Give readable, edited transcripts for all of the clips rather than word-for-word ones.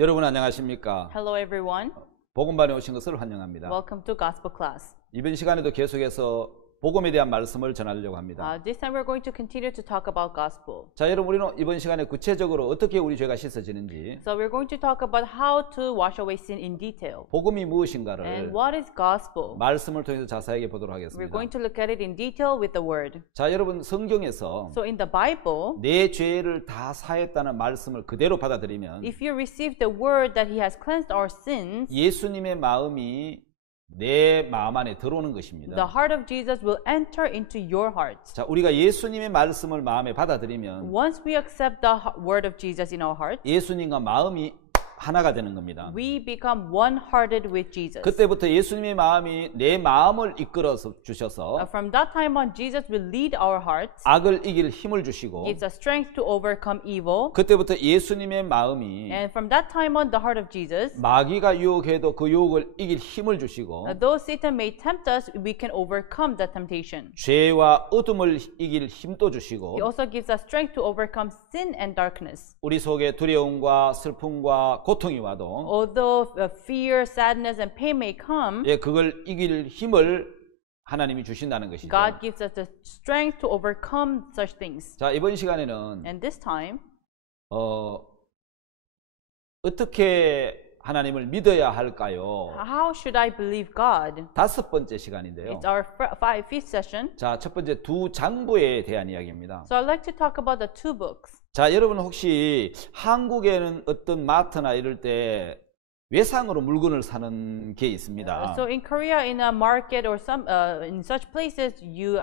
여러분 안녕하십니까? Hello everyone. 복음반에 오신 것을 환영합니다. Welcome to Gospel Class. 이번 시간에도 계속해서 복음에 대한 말씀을 전하려고 합니다. This time we're going to continue to talk about gospel. 자, 여러분 우리는 이번 시간에 구체적으로 어떻게 우리 죄가 씻어지는지, So we're going to talk about how to wash away sin in detail. 복음이 And 무엇인가를 what is gospel? 말씀을 통해서 자세하게 보도록 We're 하겠습니다. going to look at it in detail with the word. 자, 여러분 성경에서 So in the Bible, 내 죄를 다 사했다는 말씀을 그대로 받아들이면 if you receive the word that he has cleansed our sins, 예수님의 마음이 내 마음 안에 들어오는 the 것입니다. heart of Jesus will enter into your heart. 자, 우리가 예수님의 말씀을 마음에 받아들이면 Once we accept the word of Jesus in our heart, 예수님과 마음이 하나가 되는 겁니다. we become one-hearted with Jesus. 그때부터 예수님의 마음이 내 마음을 이끌어서 주셔서 From that time on, Jesus will lead our hearts, 악을 이길 힘을 주시고, gives us strength to overcome evil. 그때부터 예수님의 마음이 And from that time on, the heart of Jesus, 마귀가 유혹해도 그 유혹을 이길 힘을 주시고, though Satan may tempt us, we can overcome the temptation. 죄와 어둠을 이길 힘도 He 주시고, also gives us strength to overcome sin and darkness. 우리 속에 두려움과 슬픔과 고통이 와도 Although fear, sadness, and pain may come, 그걸 이길 힘을 하나님이 주신다는 것이죠. God gives us the strength to overcome such things. 자, 이번 시간에는 And this time, 어떻게 하나님을 믿어야 할까요? how should I believe God? 다섯 번째 시간인데요. It's our fifth session. 자, 첫 번째 두 장부에 대한 이야기입니다. So I'd like to talk about the two books. 자, 여러분 혹시 한국에는 어떤 마트나 이럴 때 외상으로 물건을 사는 게 있습니다. So in Korea, in a market or some in such places, you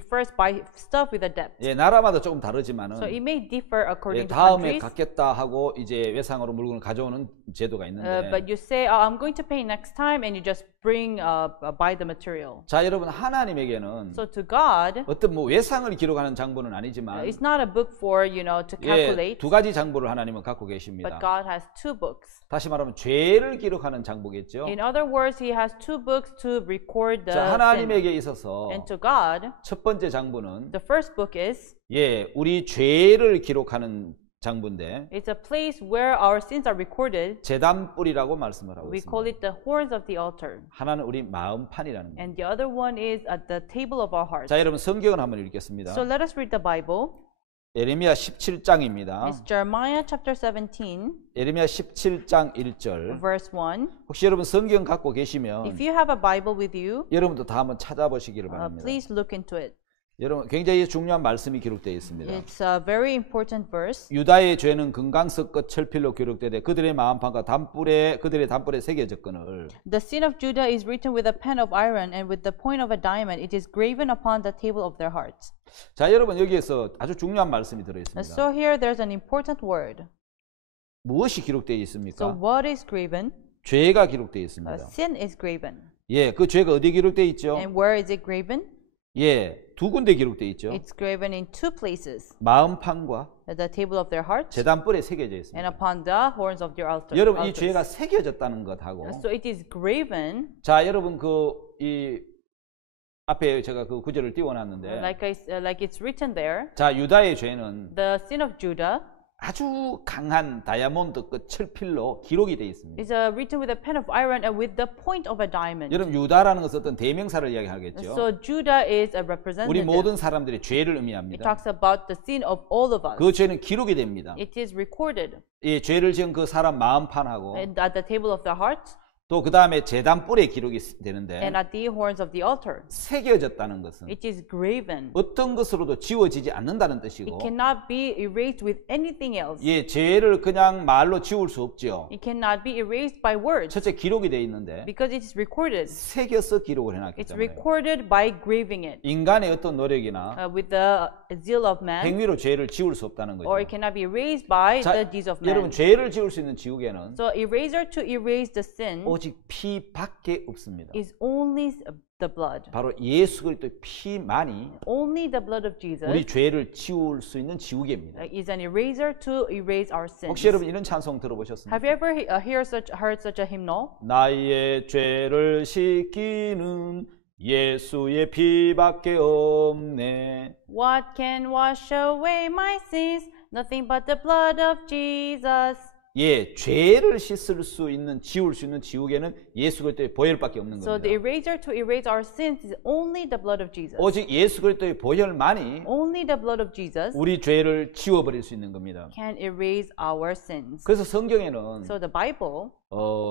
first buy stuff with a debt. 예, 나라마다 조금 다르지만은 So it may differ according to 다음에 countries. 갚겠다 하고 이제 외상으로 물건을 가져오는 제도가 있는데, But you say, oh, I'm going to pay next time, and you just buy the material. 자, 여러분 하나님에게는 So to God, 어떤 뭐 외상을 기록하는 장부는 아니지만 it's not a book for to calculate. 두 가지 장부를 하나님은 갖고 계십니다. But God has two books. 다시 말하면 죄를 기록하는 장부겠죠. In other words, He has two books to record the 자, sin. 하나님에게 있어서 And to God, 첫 번째 장부는 the first book is 우리 죄를 기록하는 장부인데 it's a place where our sins are recorded. 제단뿔이라고 말씀을 하고 We call 있습니다. it the horns of the altar. 하나는 우리 마음판이라는 겁니다. And the other one is at the table of our heart. 자, 여러분 성경을 한번 읽겠습니다. So let us read the Bible. 예레미야 17장입니다. It's Jeremiah chapter 17, 예레미야 17장 1절. verse 1. 혹시 여러분 성경 갖고 계시면 If you have a Bible with you, 여러분도 다 한번 찾아보시기를 바랍니다. please look into it. 여러분 굉장히 중요한 말씀이 기록되어 있습니다. It's a very important verse. 유다의 죄는 금강석과 철필로 기록되되 그들의 마음판과 그들의 단뿔에 새겨졌거늘. The sin of Judah is written with a pen of iron and with the point of a diamond. It is graven upon the table of their hearts. 자, 여러분 여기에서 아주 중요한 말씀이 들어 있습니다. So here there's an important word. 무엇이 기록되어 So 있습니까? what is graven? 죄가 기록되어 있습니다. Sin is graven. 그 죄가 어디에 기록되어 있죠? And where is it graven? 두 군데 기록되어 있죠. It's graven in two places. 마음판과 At the table of their hearts 제단뿔에 새겨져 and 있습니다. upon the horns of their altar. 여러분 이 죄가 새겨졌다는 것하고, So it is graven. 자, 여러분 이 앞에 제가 그 구절을 띄워놨는데, Like it's written there, 자, 유다의 죄는 the sin of Judah 아주 강한 다이아몬드 끝 철필로 기록이 되어 있습니다. is written with a pen of iron and with the point of a diamond. 여러분 유다라는 것은 어떤 대명사를 이야기하겠죠. So Judah is a 우리 representative. 모든 사람들의 죄를 It 의미합니다. talks about the sin of all of us. 그 죄는 기록이 됩니다. It is recorded 죄를 지은 그 사람 마음판하고 and at the table of the heart 또 그 다음에 제단뿔에 기록이 되는데, and at the horns of the altar. 새겨졌다는 것은 It is graven. 어떤 것으로도 지워지지 않는다는 It 뜻이고, cannot be erased with anything else. 죄를 그냥 말로 지울 수 없죠. It cannot be erased by words 첫째 기록이 되어 있는데 because it is recorded. 새겨서 기록을 해놨기 It's 때문에 recorded by graving it 인간의 어떤 노력이나 with the zeal of man, 행위로 죄를 지울 수 없다는 or it 거죠. cannot be erased by 자, the deeds of 여러분 man. 죄를 지울 수 있는 지우개는 So eraser to erase the sin 오직 피밖에 없습니다. is only the blood. 바로 예수 그리스도의 피만이 Only the blood of Jesus 우리 죄를 지울 수 있는 지우개입니다. is an eraser to erase our sins. 혹시 여러분 이런 찬송 들어보셨습니까? Have you ever heard such a hymnal? 나의 죄를 씻기는 예수의 피밖에 없네. What can wash away my sins? Nothing but the blood of Jesus. 예, 죄를 씻을 수 있는, 지울 수 있는 지우개는 예수 그리스도의 보혈밖에 없는 So the 겁니다. eraser to erase our sins is only the blood of Jesus. 오직 예수 그리스도의 보혈만이 Only the blood of Jesus 우리 죄를 지워버릴 수 있는 겁니다. can erase our sins. 그래서 성경에는 So the Bible,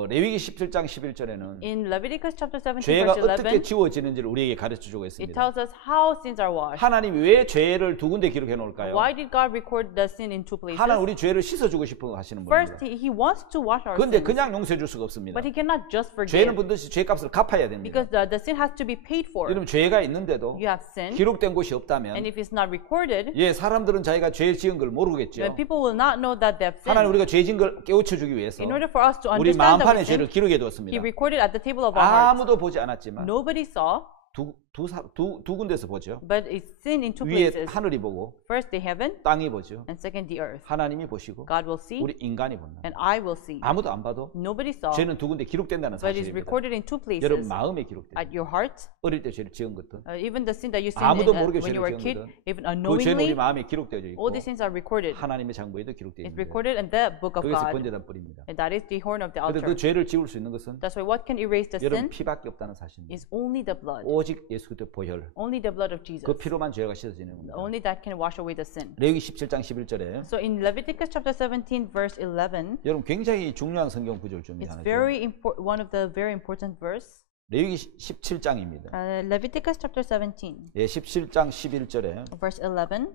레위기 17장 11절에는 in Leviticus chapter 17, 죄가 verse 어떻게 11, 지워지는지를 우리에게 가르쳐주고 it 있습니다. tells us how sins are washed. 하나님이 왜 죄를 두 군데 기록해 놓을까요? Why did God record the sin in two places? 하나님 우리 죄를 씻어주고 싶어 하시는 First, 분입니다. he wants to wash our 그런데 sins, 그냥 용서해 줄 수가 없습니다. but he cannot just 죄는 forgive 반드시 죄값을 갚아야 됩니다. because the sin has to be paid for. 여러분 죄가 있는데도 You have sinned, 기록된 곳이 and 없다면 if it's not recorded, 예, 사람들은 자기가 죄 지은 걸 모르겠죠. then people will not know that they've 하나님 sinned. 우리가 죄 지은 걸 깨우쳐 주기 위해서 In order for us to 우리 understand that 마음판에 we 죄를 sinned, 기록해 he 두었습니다. recorded at the table of our hearts. 아무도 보지 않았지만 Nobody saw, 두 군데서 보죠. but it's sin in two 위에 places. 하늘이 보고 First the heaven, 땅이 보죠. and second the earth. 하나님이 보시고 God will see, 우리 인간이 본다. and I will see. 아무도 안 봐도 Nobody saw, 죄는 두 군데 기록된다는 but it's 사실입니다. recorded in two 여러분 places. 마음에 기록돼요. At your heart, 어릴 때 죄를 지은 것들 even the sin that you sinned 아무도 in, 모르게 when you were a 죄를 kid, 지은 even 그 죄는 우리 unknowingly, 마음에 기록되어 있고 all these sins are recorded. 하나님의 장부에도 기록되어 It's 있습니다. recorded in the book of 그것이 God, 번제단 뿌리입니다. and that is the horn of the 그런데 그 altar. 죄를 지울 수 있는 것은 That's why what can erase the 여러분 sin 피밖에 없다는 사실입니다. is only the blood, 오직 예수 그리스도의 보혈 only the blood of Jesus. 그 피로만 죄가 씻어지는 겁니다. Only that can wash away the sin. 레위기 17장 11절에 So in Leviticus chapter 17, verse 11, 여러분 굉장히 중요한 성경 구절 중에 it's 하나죠. very important, one of the very important verse. 레위기 17장입니다. Leviticus chapter 17, 예, 17장 11절에 verse 11.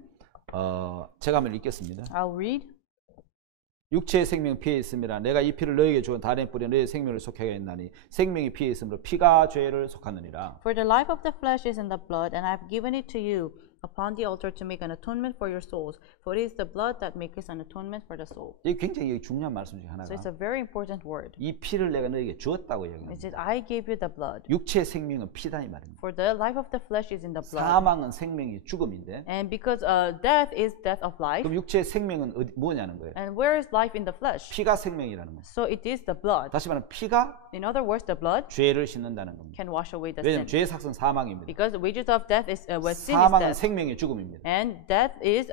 제가 한번 읽겠습니다. I'll read. 육체의 생명 피에 있음이라 내가 이 피를 너에게 주어 다른 뿌려 너의 생명을 속하게 했나니 생명이 피에 있으므로 피가 죄를 속하느니라. For the life of the flesh is in the blood, and I have given it to you upon the altar to make an atonement for your souls. For it is the blood that makes an atonement for the soul. 이게 굉장히 중요한 말씀 중에 하나가 So it's a very important word. 이 피를 내가 너에게 주었다고 It 얘기합니다. says, I gave you the blood. 육체의 생명은 피다 이 말입니다. For the life of the flesh is in the blood. 사망은 생명이 죽음인데 And because death is death of life, 그럼 육체의 생명은 뭐냐는 거예요. and where is life in the flesh? 피가 생명이라는 거예요. So it is the blood. 다시 말하면 피가 In other words, the blood 죄를 씻는다는 겁니다. can wash away the 왜냐하면 sin. 죄의 삭은 사망입니다. Because the wages of death is what sin is 사망은 death, 생명의 죽음입니다. and death is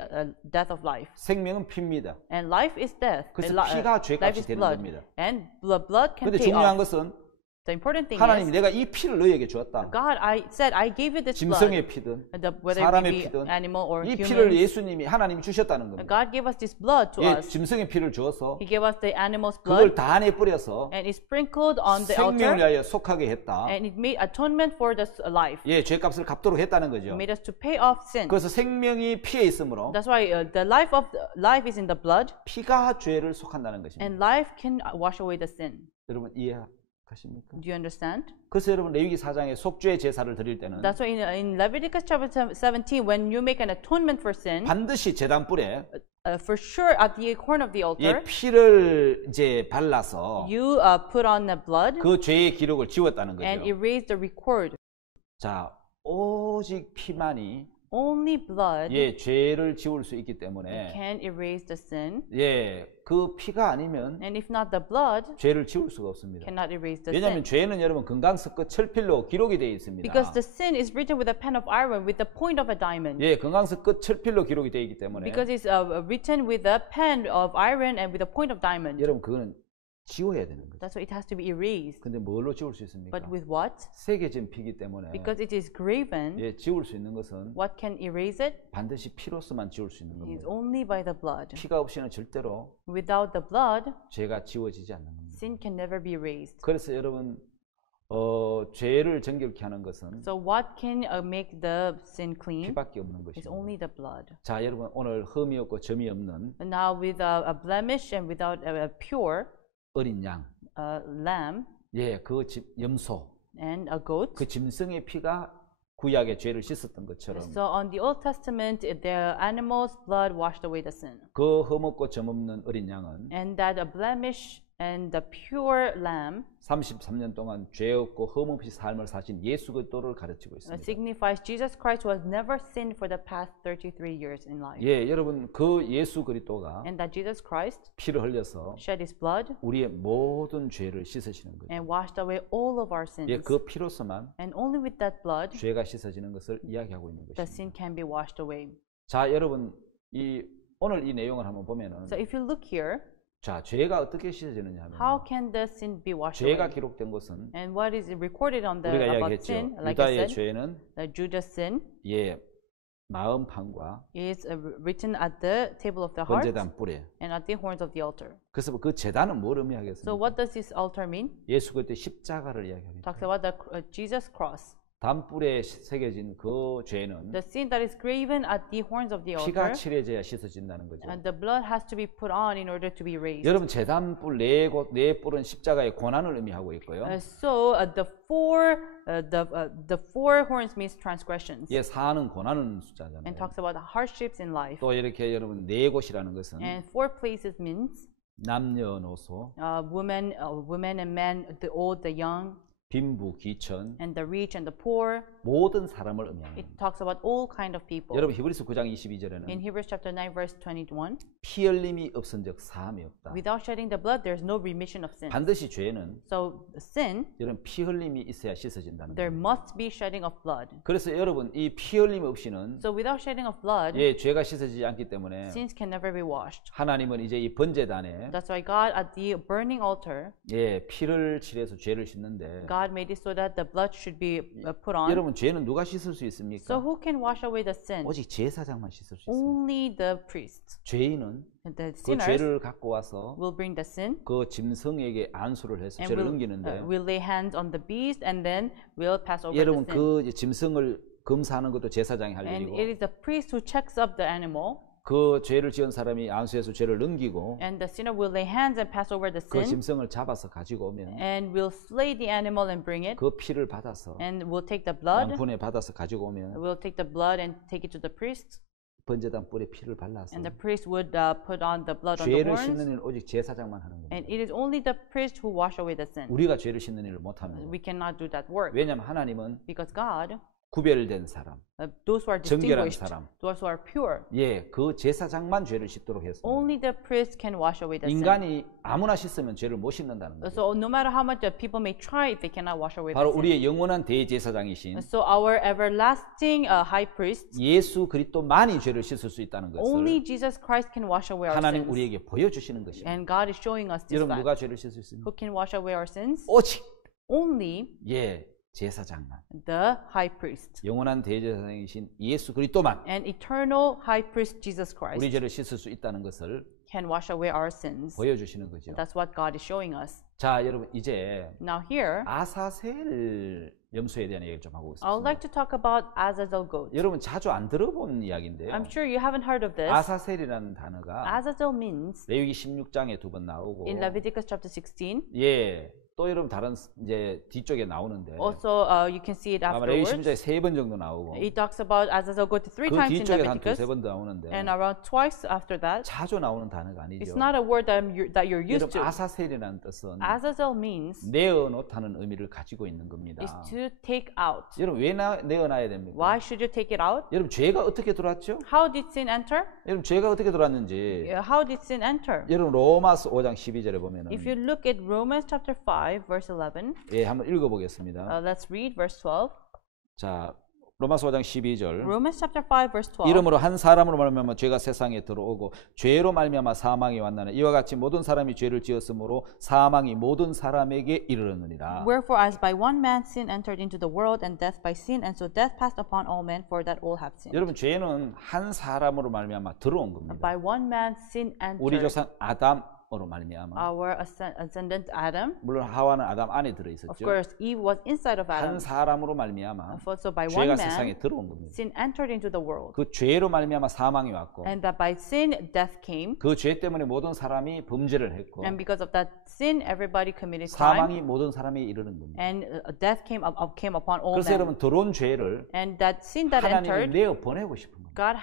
death of life, 생명은 피입니다. and life is death. 그래서 And 피가 life 죄값이 is 되는 blood, 겁니다. and the blood can 그런데 pay 중요한 off. 것은 The important thing 하나님이 is, 내가 이 피를 너에게 주었다. God, I said I gave you this blood, 짐승의 피든 whether it 사람의 be 피든 animal or 이 피를 human. 예수님이 하나님이 주셨다는 겁니다. God gave us this blood to 예, us. 짐승의 피를 주어서 He gave us the animal's 그걸 blood, 단에 뿌려서 and it sprinkled on the 생명을 altar, 위하여 속하게 했다. and it made atonement for the life. 예, 죄값을 갚도록 했다는 거죠. It made us to pay off sin. 그래서 생명이 피에 있으므로 That's why the life is in the blood, 피가 죄를 속한다는 것입니다. and life can wash away the sin. 여러분 이해하십니까? Do you understand? 그래서 여러분 레위기 4장에 속죄 제사를 드릴 때는 That's why in Leviticus chapter 17, when you make an atonement for sin, 반드시 제단불에 for sure at the horn of the altar, 예, 피를 이제 발라서 you put on the blood 그 죄의 기록을 지웠다는 and 거죠. erase the record. 자, 오직 피만이 Only blood 예, 죄를 지울 수 있기 때문에 can erase the sin, 예, 그 피가 아니면 and if not the blood, 죄를 지울 수가 없습니다. cannot erase the 왜냐하면 sin. 죄는 여러분 금강석과 철필로 기록이 되어 있습니다. Because the sin is written with a pen of iron with the point of a diamond. 예, 금강석 끝 철필로 기록이 되어 있기 때문에 Because it's written with a pen of iron and with a point of diamond. 여러분 그거는 지워야 되는 거죠. That's why it has to be erased. 근데 뭘로 지울 수 있습니까? But with what? 새겨진 피기 때문에 Because it is graven, 예, 지울 수 있는 것은 what can erase it 반드시 피로서만 지울 수 있는 is 겁니다. only by the blood. 피가 없이는 절대로 Without the blood, 죄가 지워지지 않는 겁니다. sin can never be erased. 그래서 여러분 죄를 정결케 하는 것은 So what can make the sin clean 피밖에 없는 is 것입니다. only the blood. 자, 여러분 오늘 흠이 없고 점이 없는 And now with a blemish and without a pure 어린 양, lamb 예, 그 염소, and a goat. 그 짐승의 피가 구약의 죄를 씻었던 것처럼 So on the Old Testament, the animal's blood washed away the sin. 그 흠없고 점 없는 어린 양은 And that a blemish and the pure lamb 33년 동안 죄 없고 흠 없이 삶을 사신 예수 그리스도를 가르치고 있습니다. signifies Jesus Christ who has never sinned for the past 33 years in life. 예, 여러분 그 예수 그리스도가 And that Jesus Christ 피를 흘려서 shed his blood 우리의 모든 죄를 씻으시는 거죠. and washed away all of our sins. 예, 그 피로서만 And only with that blood, 죄가 씻어지는 것을 이야기하고 있는 the 것입니다. sin can be washed away. 자, 여러분 오늘 이 내용을 한번 보면은 So if you look here, 자, 죄가 어떻게 씻어지느냐 하면 How can the sin be washed 죄가 away? 기록된 것은 And what is recorded on the 우리가 about 이야기했죠. sin? Like I 유다의 said, 죄는 the Judas sin 예, 마음판과 is written at the table of the heart 번제단 뿔에. and at the horns of the altar. 그래서 그 제단은 뭘 So 의미하겠습니까? what does this altar mean? 예수 그리스도의 십자가를 이야기합니다. Talks about the Jesus cross. 단뿔에 새겨진 그 죄는 The sin that is graven at the horns of the 피가 altar, 칠해져야 씻어진다는 거죠. and the blood has to be put on in order to be raised. 여러분 제단뿔 네 뿔은 십자가의 고난을 의미하고 있고요. So the four horns means transgressions, 예, 사는 고난은 숫자잖아요. and talks about hardships in life. 또 이렇게 여러분 네 곳이라는 것은 And four places means 남녀노소, women and men, the old, the young, 빈부, 귀천 and the rich and the poor. 모든 사람을 의미합니다. It talks about all kind of people. 여러분 히브리서 9장 In 22절에는 Hebrews chapter 9 verse 21, 피 흘림이 없은즉 사함이 없다. without shedding the blood, there is no remission of sin. 반드시 죄는 So sin, 여러분 피 흘림이 있어야 씻어진다는 there 거예요. must be shedding of blood. 그래서 여러분 이 피 흘림 없이는 So without shedding of blood, 예, 죄가 씻어지지 않기 때문에 sins can never be washed. 하나님은 이제 이 번제단에 That's why God at the burning altar, 예, 피를 칠해서 죄를 씻는데 God made it so that the blood should be put on. 여러분 죄는 누가 씻을 수 So 있습니까? who can wash away the sin? 오직 제사장만 씻을 수 있습니다. Only the priest. 죄인은 And the 그 sinners 죄를 갖고 와서 will bring the sin 그 짐승에게 안수를 해서 and 죄를 will, 넘기는데 will lay hands on the beast and then will pass over 여러분 the sin. 그 이제 짐승을 검사하는 것도 제사장이 할 And 일이고 it is the priest who checks up the animal, 그 죄를 지은 사람이 안수해서 죄를 넘기고 and the sinner will lay hands and pass over the 그 sin, 짐승을 잡아서 가지고 오면 and will slay the animal and bring it, 그 피를 받아서 and will take the blood, 양푼에 받아서 가지고 오면 will take the blood and take it to the priest, 번제단 뿔에 피를 발라서 and the priest would put on the blood on the 죄를 horns, 씻는 일은 오직 제사장만 하는 겁니다. and it is only the priest who wash away the sin. 우리가 죄를 씻는 일을 못하는 거예요. We cannot do that work 왜냐하면 하나님은 because God, 구별된 사람, those who are 정결한 distinguished, 사람, those who are pure, 예, 그 제사장만 죄를 씻도록 했습니다. only the priest can wash away the sin. 인간이 아무나 씻으면 죄를 못 씻는다는 거죠. So no matter how much the people may try, they cannot wash away the 바로 sin. 우리의 영원한 대제사장이신 So our everlasting high priest, 예수 그리스도만이 죄를 씻을 수 있다는 only 것을 Jesus Christ can wash away our 하나님 sins. 우리에게 보여주시는 것입니다. And God is showing us this 여러분 fact. 누가 죄를 씻을 수 있습니까? Who can wash away our sins? 오직 Only 예, 제사장만, the high priest. 영원한 대제사장이신 예수 그리스도만 And eternal high priest Jesus 우리 Christ 죄를 씻을 수 있다는 것을 can wash away our sins. 보여주시는 거죠. That's what God is showing us. 자, 여러분 이제 Now here, 아사셀 염소에 대한 얘기를 좀 하고 I would 있습니다. like to talk about Azazel goat. 여러분 자주 안 들어본 이야기인데요. I'm sure you haven't heard of this. 아사셀이라는 단어가 Azazel means 레위기 16장에 2번 나오고 in Leviticus chapter 16. 예, 또 여러분 다른 이제 뒤쪽에 나오는데 Also, you can see it 아마 레위기 afterwards. 16장에 3번 정도 나오고 It talks about Azazel goat three 그 times in 뒤쪽에 한 Leviticus, 두세 번 나오는데 and around twice after that. 자주 나오는 단어가 아니죠. It's not a word that you're used 여러분 to. 아사셀이라는 뜻은 Azazel means 내어놓다는 의미를 가지고 있는 겁니다. is to take out. 여러분 왜 내어놔야 됩니까? Why should you take it out? 여러분 죄가 어떻게 들어왔죠? How did sin enter? 여러분 죄가 어떻게 들어왔는지 How did sin enter? 여러분 로마서 5장 12절에 보면은 If you look at Romans chapter 5 verse 11, 예, 한번 읽어보겠습니다. let's read verse 12. 자, 로마서 5장 12절. Romans chapter 5 verse 12. 이름으로 한 사람으로 말미암아 죄가 세상에 들어오고 죄로 말미암아 사망이 왔나니 이와 같이 모든 사람이 죄를 지었으므로 사망이 모든 사람에게 이르렀느니라. Wherefore as by one man sin entered into the world and death by sin, and so death passed upon all men, for that all have sinned. 여러분 죄는 한 사람으로 말미암아 들어온 겁니다. By one man sin 우리 entered. 조상 아담으로 말미암아. Our ascendant Adam. 물론 하와는 아담 안에 들어 Of 있었죠. course, Eve was inside of 한 Adam. 사람으로 말미암아 So by one 죄가 세상에 man, 들어온 겁니다. sin entered into the world. 그 죄로 말미암아 사망이 왔고 And that by sin, death came. 그 죄 때문에 모든 사람이 범죄를 했고 And because of that sin, everybody committed crime. 사망이 모든 사람에 이르는 겁니다. And death came upon all 그래서 men. 여러분 들어온 죄를 And that sin that 하나님이 entered, 내어 보내고 싶은 겁니다. God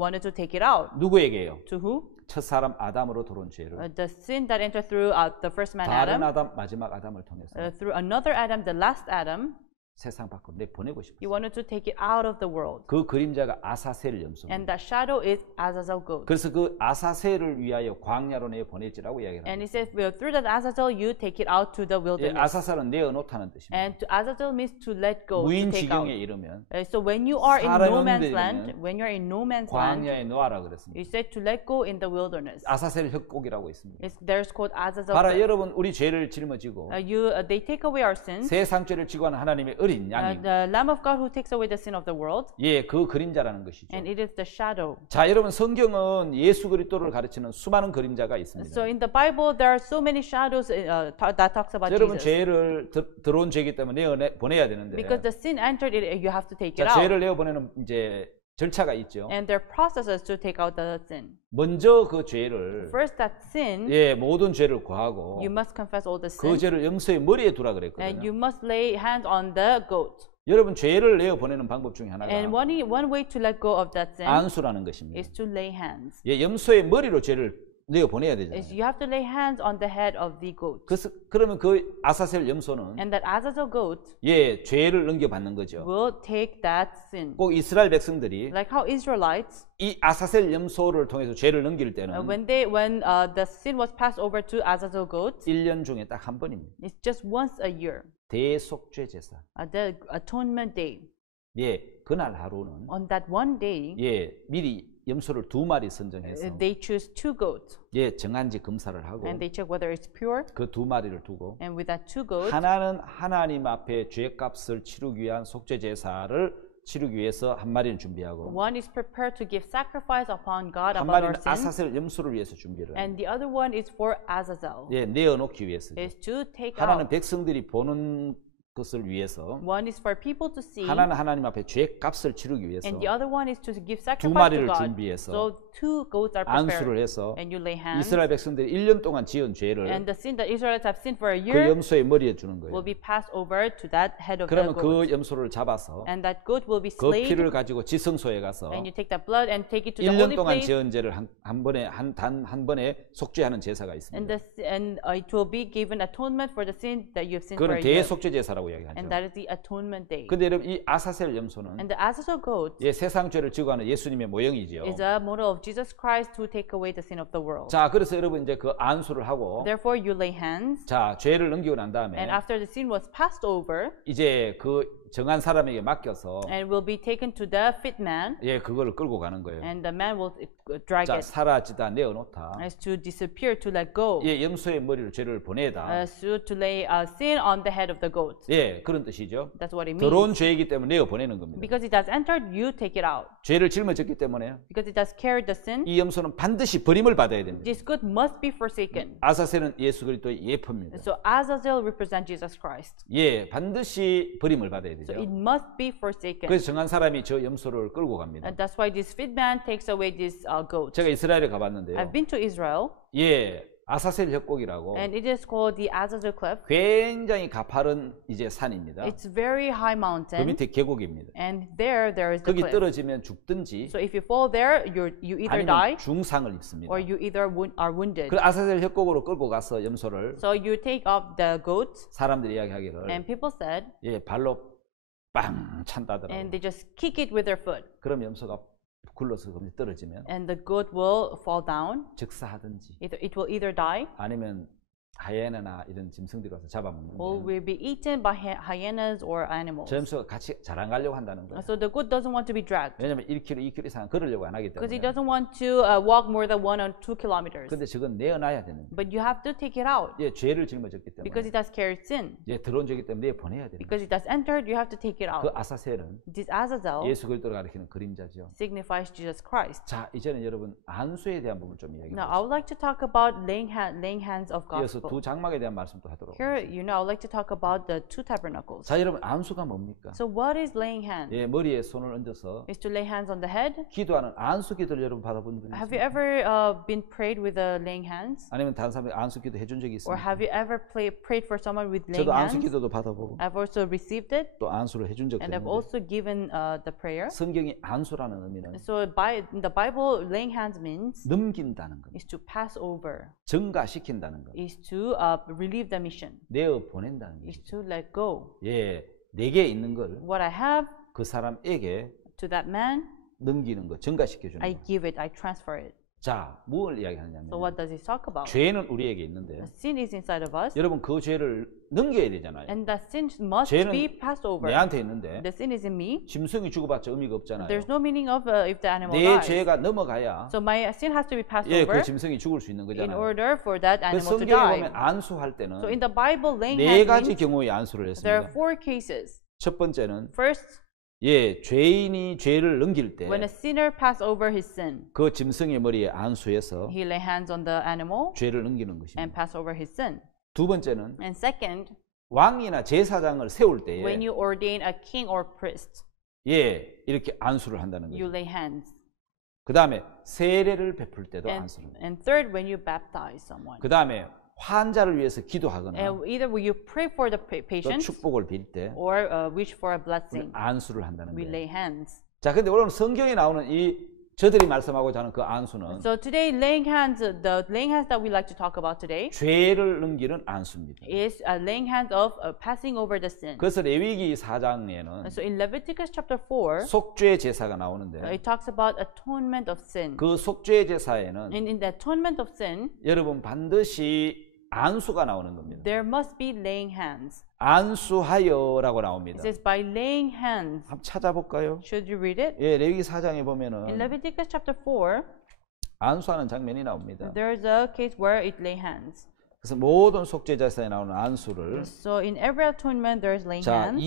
wanted to take it out. 누구에게요? To who? 첫 사람 아담으로 들어온 죄를 The sin that entered through the first man 다른 Adam, 아담 마지막 아담을 통해서 through another Adam, the last Adam, 세상 밖으로 내보내고 싶었어요. He wanted to take it out of the world. 그 그림자가 아사셀 염소입니다. And that shadow is Azazel goat. 그래서 그 아사셀을 위하여 광야로 내보내지라고 이야기를 And 합니다. he says, well, through that Azazel, you take it out to the 예, wilderness. 아사셀은 내어놓다는 뜻입니다. And to Azazel means to let go, to 무인 take out. 지경에 이르면 So when you are in 사람이 no 없는 man's 데 land, 이르면 when you're in no man's land, 광야에 놓아라 그랬습니다. you said to let go in the wilderness. 아사셀 협곡이라고 있습니다. There's called Azazel. 봐라 cliff. 여러분 우리 죄를 짊어지고 They take away our sins. 세상 죄를 지고 하는 하나님의 어린 양이 The Lamb of God who takes away the sin of the world, 예, 그 그림자라는 것이죠. and it is the shadow. 자, 여러분 성경은 예수 그리스도를 가르치는 수많은 그림자가 있습니다. So in the Bible, there are so many shadows that talks about 여러분 Jesus. 죄를 들어온 죄이기 때문에 보내야 되는데 Because the sin entered it, you have to take it 자, out. 죄를 내어 보내는 이제 절차가 있죠. And there are processes to take out the sin. 먼저 그 죄를 First, that sin, 예, 모든 죄를 구하고 you must confess all the 그 sin, 죄를 염소의 머리에 두라 and 그랬거든요. you must lay hands on the goat. 여러분 죄를 내어 보내는 방법 중에 하나가 And one way to let go of that sin 안수라는 것입니다. is to lay hands. 예, 염소의 머리로 죄를 내어 보내야 Is 되잖아요. you have to lay hands on the head of the goat. 그러면 그 아사셀 염소는 And that Azazel goat 예, 죄를 넘겨받는 거죠. will take that sin. 꼭 이스라엘 백성들이 Like how Israelites, 이 아사셀 염소를 통해서 죄를 넘길 때는 when the sin was passed over to Azazel goat, 1년 중에 딱 한 번입니다. it's just once a year, 대속죄 제사. the atonement day. 예, 그날 하루는 On that one day, 예, 미리 염소를 2마리 선정해서 they choose 2 goats, 예, 정한지 검사를 하고 and they check whether it's pure. 그 2마리를 두고 And with that 2 goats, 하나는 하나님 앞에 죄값을 치르기 위한 속죄 제사를 치르기 위해서 한 마리는 준비하고 one is prepared to give sacrifice upon God 한 about our 마리는 sins, 아사셀 염소를 위해서 준비를 해요. and the other one is for Azazel, 예, 내어놓기 위해서. is to take 하나는 out. 백성들이 보는 것을 위해서 One is for people to see, 하나는 하나님 앞에 죄값을 치르기 위해서 and the other one is to give 2 sacrifice to 마리를 God. 준비해서 So 2 goats are 안수를 prepared, 해서 and you lay hands, 이스라엘 백성들이 1년 동안 지은 죄를 and the sin that Israelites have sinned for a 그 year 염소의 머리에 주는 will 거예요. be passed over to that head of the 그러면 goat. 그 염소를 잡아서 And that goat will be 그 slain, 피를 가지고 지성소에 가서 and you take that blood and take it to the 1년 holy 동안 place, 지은 죄를 한 번에 속죄하는 제사가 and, 있습니다. it will be given atonement for the sin that you have sinned for 그거는 a year. 대속죄 제사라고 And 이야기하죠. that is the atonement day. 근데 여러분 이 아사셀 염소는 And the Azazel goat 예, 세상 죄를 지고 하는 예수님의 모형이지요. is a model of Jesus Christ to take away the sin of the world. 자, 그래서 여러분 이제 그 안수를 하고 Therefore, you lay hands, 자, 죄를 넘기고 난 다음에 and after the sin was passed over, 이제 그 정한 사람에게 맡겨서 and will be taken to the fit man, 예, 그거를 끌고 가는 거예요. and the man will drag 자, it, 사라지다 내어놓다. as to disappear, to let go, 예, 염소의 머리로 죄를 보내다. to lay sin on the head of the goat. 예, 그런 뜻이죠. That's what it means. 들어온 죄이기 때문에 내어 보내는 겁니다. Because it has entered, you take it out. 죄를 짊어졌기 때문에 Because it has carried the sin, 이 염소는 반드시 버림을 받아야 됩니다. this goat must be forsaken. 아사셀은 예수 그리스도의 예표입니다. So Azazel represents Jesus Christ. 예, 반드시 버림을 받아야 So 되죠. it must be forsaken. 그래서 정한 사람이 저 염소를 끌고 갑니다. And that's why this fit man takes away this goat. 제가 이스라엘에 가봤는데요. I've been to Israel, 예, 아사셀 협곡이라고 and it is called the Azazel Cliff. 굉장히 가파른 이제 산입니다. It's very high 그 mountain, 밑에 계곡입니다. and there is the 거기 cliff. 떨어지면 죽든지 So if you fall there, you either die 아니면 중상을 입습니다. or you either are wounded. 그 아사셀 협곡으로 끌고 가서 염소를 So you take up the goat, 사람들이 이야기하기를 and people said, 예, 발로 빵 찬다더라고요. and they just kick it with their foot, 그럼 염소가 굴러서 거기 떨어지면 and the goat will fall down. 즉사하든지 It will either die 아니면 하이에나나 이런 짐승들이 와서 or 잡아먹는데 will be eaten by hyenas or animals. 저 염소가 같이 잘 안 가려고 한다는 거예요. So the goat doesn't want to be dragged 왜냐하면 1km, 2km 이상 걸으려고 안 하기 because he 때문에. doesn't want to walk more than 1 or 2 kilometers. 근데 저건 내어놔야 되는 거예요. But you have to take it out 예, 죄를 짊어졌기 because 때문에. it has carried sin. 예, 들어온 죄기 때문에 내보내야 되는 거예요. Because it has entered, you have to take it 그 out. 아사셀은 This Azazel 예수 그리스도를 가리키는 그림자죠. signifies Jesus Christ. 자, 이제는 여러분 안수에 대한 부분 좀 이야기해 Now, I would like to talk about laying hands of 이어서 두 gospel. 장막에 대한 말씀도 하도록. Here, I would like to talk about the 2 tabernacles. 자, 여러분 안수가 뭡니까? So what is laying hands? 예, 머리에 손을 얹어서 Is to lay hands on the head. 기도하는 안수 기도를 여러분 받아본 분 Have you 있습니까? ever been prayed with laying hands? 아니면 다른 사람이 안수 기도 해준 적이 Or 있습니까? have you ever prayed for someone with laying 저도 안수 hands? 기도도 받아보고 I've also received it, 또 안수를 해준 적도 and I've 있는데 also given the prayer. 성경이 안수라는 의미는 So in the Bible, laying hands means 넘긴다는 겁니다. is to pass over, 증가시킨다는 겁니다. is to relieve the mission, 내어 보낸다는 is 것이죠. to let go. 예, 내게 있는 걸 그 what I have 사람에게 to that man, 넘기는 거, 전가시켜 주는 I 거. give it, I transfer it. 자, 뭘 이야기하냐면 So what does he talk about? 죄는 우리에게 있는데 Sin is inside of us, 여러분 그 죄를 넘겨야 되잖아요. and that sin must 죄는 be passed over. 내한테 있는데 The sin is in me. 짐승이 죽어봤자 의미가 없잖아요. There's no meaning of if the animal 내 dies. 죄가 넘어가야 So my sin has to be passed 예, over 그 짐승이 죽을 수 있는 in 거잖아요. order for that 그 animal to 성경에 die. 보면 안수할 So in 때는 the Bible, laying 네 hands 가지 means 경우에 안수를 there are 했습니다. 4 cases. 첫 번째는 First, 예, 죄인이 죄를 넘길 때 when a sinner pass over his sin, 그 짐승의 머리에 안수해서 he lay hands on the animal 죄를 넘기는 and 것입니다. pass over his sin. 두 번째는 And second, 왕이나 제사장을 세울 때에 when you ordain a king or priest, 예, 이렇게 안수를 한다는 you 거죠. lay hands. 그 다음에 세례를 베풀 때도 And, 안수를 합니다. and third, when you baptize someone. 그 다음에 환자를 위해서 기도하거나 And either you pray for the 또 patient 축복을 빌 때 or wish for a blessing, 안수를 한다는 we 거예요. lay hands. 자, 근데 오늘 성경에 나오는 이 저들이 말씀하고자 하는 그 안수는 So today, laying hands, the laying hands that we like to talk about today 죄를 넘기는 안수입니다. is laying hands of passing over the sin. 그래서 레위기 4장에는 So in Leviticus chapter 4, 속죄 제사가 나오는데 it talks about atonement of sin. 그 속죄 제사에는 And in the atonement of sin, 여러분 반드시 안수가 나오는 겁니다. there must be laying hands. 안수하여라고 나옵니다. It says by laying hands. 한번 찾아볼까요? Should you read it? 예, 레위기 4장에 In 보면은 Leviticus chapter 4, 안수하는 장면이 나옵니다. there's a case where it lay hands. 그래서 모든 속죄 제사에 나오는 안수를 So in every atonement, there's laying 자, hands.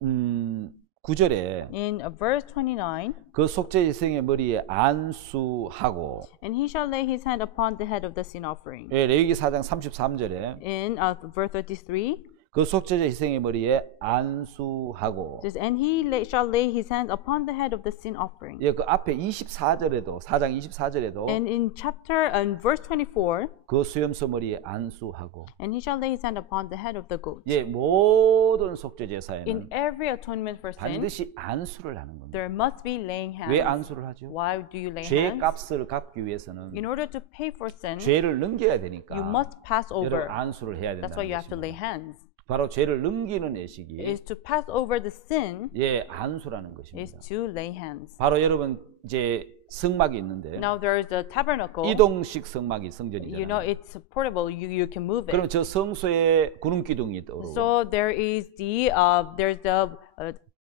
29절에 In verse 29, 그 속죄 제사의 머리에 안수하고 and he shall lay his hand upon the head of the sin offering. 예, 레위기 4장 33절에 In verse 33, 그 속죄제 희생의 머리에 안수하고 it says, and shall lay his hands upon the head of the sin offering. 예, 그 앞에 24절에도 4장 24절에도 And in verse 24, 그 수염소 머리에 안수하고 and he shall lay his hand upon the head of the goat. 예, 모든 속죄 In 제사에는 every atonement for sin, 반드시 안수를 하는 겁니다. there must be laying 왜 hands. 안수를 하죠? Why do you lay 죄 hands? 값을 갚기 위해서는 In order to pay for sin, 죄를 넘겨야 되니까 you must pass 여러분 over. 안수를 해야 That's why 된다는 you have to lay 것입니다. hands. 바로 죄를 넘기는 예식이 Is to pass over the sin, 예, 안수라는 is 것입니다. to lay hands. 바로 여러분 이제 성막이 있는데 Now there is the tabernacle. 이동식 성막이 You know, 성전이잖아요. it's portable. You can move 그럼 it. 저 성소에 구름 기둥이 떠오르고 So there is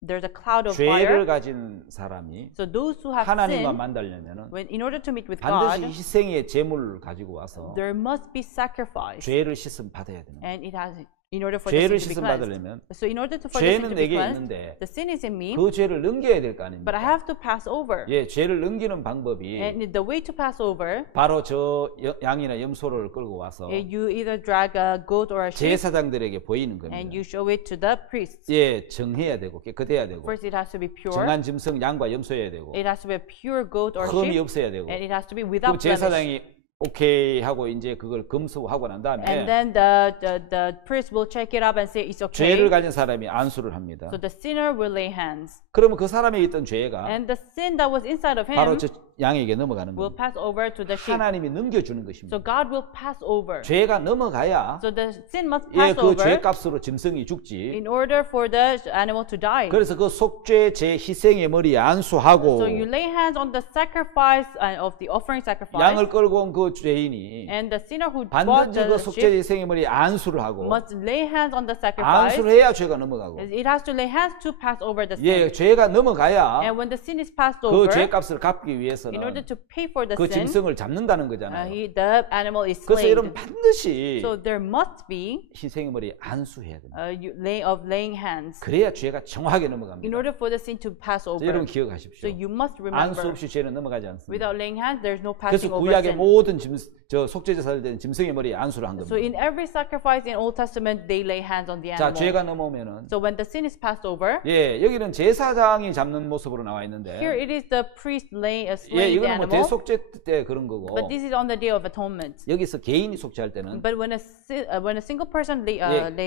there's a cloud of 죄를 fire. 가진 사람이 So those who have 하나님과 sinned, 만나려면은 in order to meet with 반드시 God, 희생의 제물을 가지고 와서 there must be sacrifice, 죄를 씻음 받아야 되는 거예요. and it has in order for the 죄를 sin to be 씻음 cleansed. 받으려면 So in order for the sin 죄는 to be 내게 cleansed, 있는데 the sin is in me, 그 죄를 넘겨야 될 거 but I 아닙니까? have to pass over. 예, 죄를 넘기는 방법이 And the way to pass over, 바로 저 양이나 염소를 끌고 와서 you either drag a goat or a sheep, 제사장들에게 보이는 and 겁니다. you show it to the priests. 예, 정해야 되고 깨끗해야 되고 First, it has to be pure. 정한 짐승 양과 염소여야 되고 It has to be a pure goat or 흠이 sheep, 없어야 되고 and it has to be 그럼 without blemish. 제사장이 오케이 하고 이제 그걸 검수하고 난 And 다음에 then the priest will check it up and say it's okay. 죄를 가진 사람이 안수를 합니다. So the sinner will lay hands. 그러면 그 사람에 있던 죄가 And the sin that was inside of 바로 him 저 양에게 넘어가는 will 겁니다. pass over to the sheep. 하나님이 넘겨주는 So 것입니다. God will pass over. 죄가 넘어가야 So the sin must 예, pass 그 over 죄값으로 짐승이 죽지. in order for the animal to die. 그래서 그 속죄 제 희생의 머리에 안수하고 So you lay hands on the sacrifice of the offering sacrifice, 양을 끌고 온 그 죄인이 and the sinner who brought 반드시 그 the 속죄 sheep 희생의 머리에 안수를 하고 must lay hands on the sacrifice. 안수를 해야 죄가 넘어가고 It has to lay hands to pass over the sin. 예, 죄가 넘어가야 And when the sin is passed 그 over, 죄값을 갚기 in order 위해서는 to pay for the 그 sin, 짐승을 잡는다는 거잖아요. the animal is 그래서 여러분 slain. 반드시 So there must be 희생의 머리에 안수해야 됩니다. laying hands 그래야 죄가 정확하게 in 넘어갑니다. order for the sin to pass over. 여러분 So 기억하십시오. you must 안수 remember, 없이 죄는 넘어가지 않습니다. without laying hands, there's no 그래서 passing over 구약의 sin. 모든 저 속죄제사를 된 짐승의 머리에 안수를 한 So in 겁니다. every sacrifice in Old Testament, they lay hands on the 자, animal. 죄가 넘어오면은 So when the sin is passed over, 예, 여기는 제사장이 잡는 모습으로 나와 here 있는데 it is the priest 예, slaying the 이거는 뭐 animal. 대속죄 때 그런 거고 But this is on the Day of Atonement. 여기서 개인이 속죄할 때는 But when a single person lay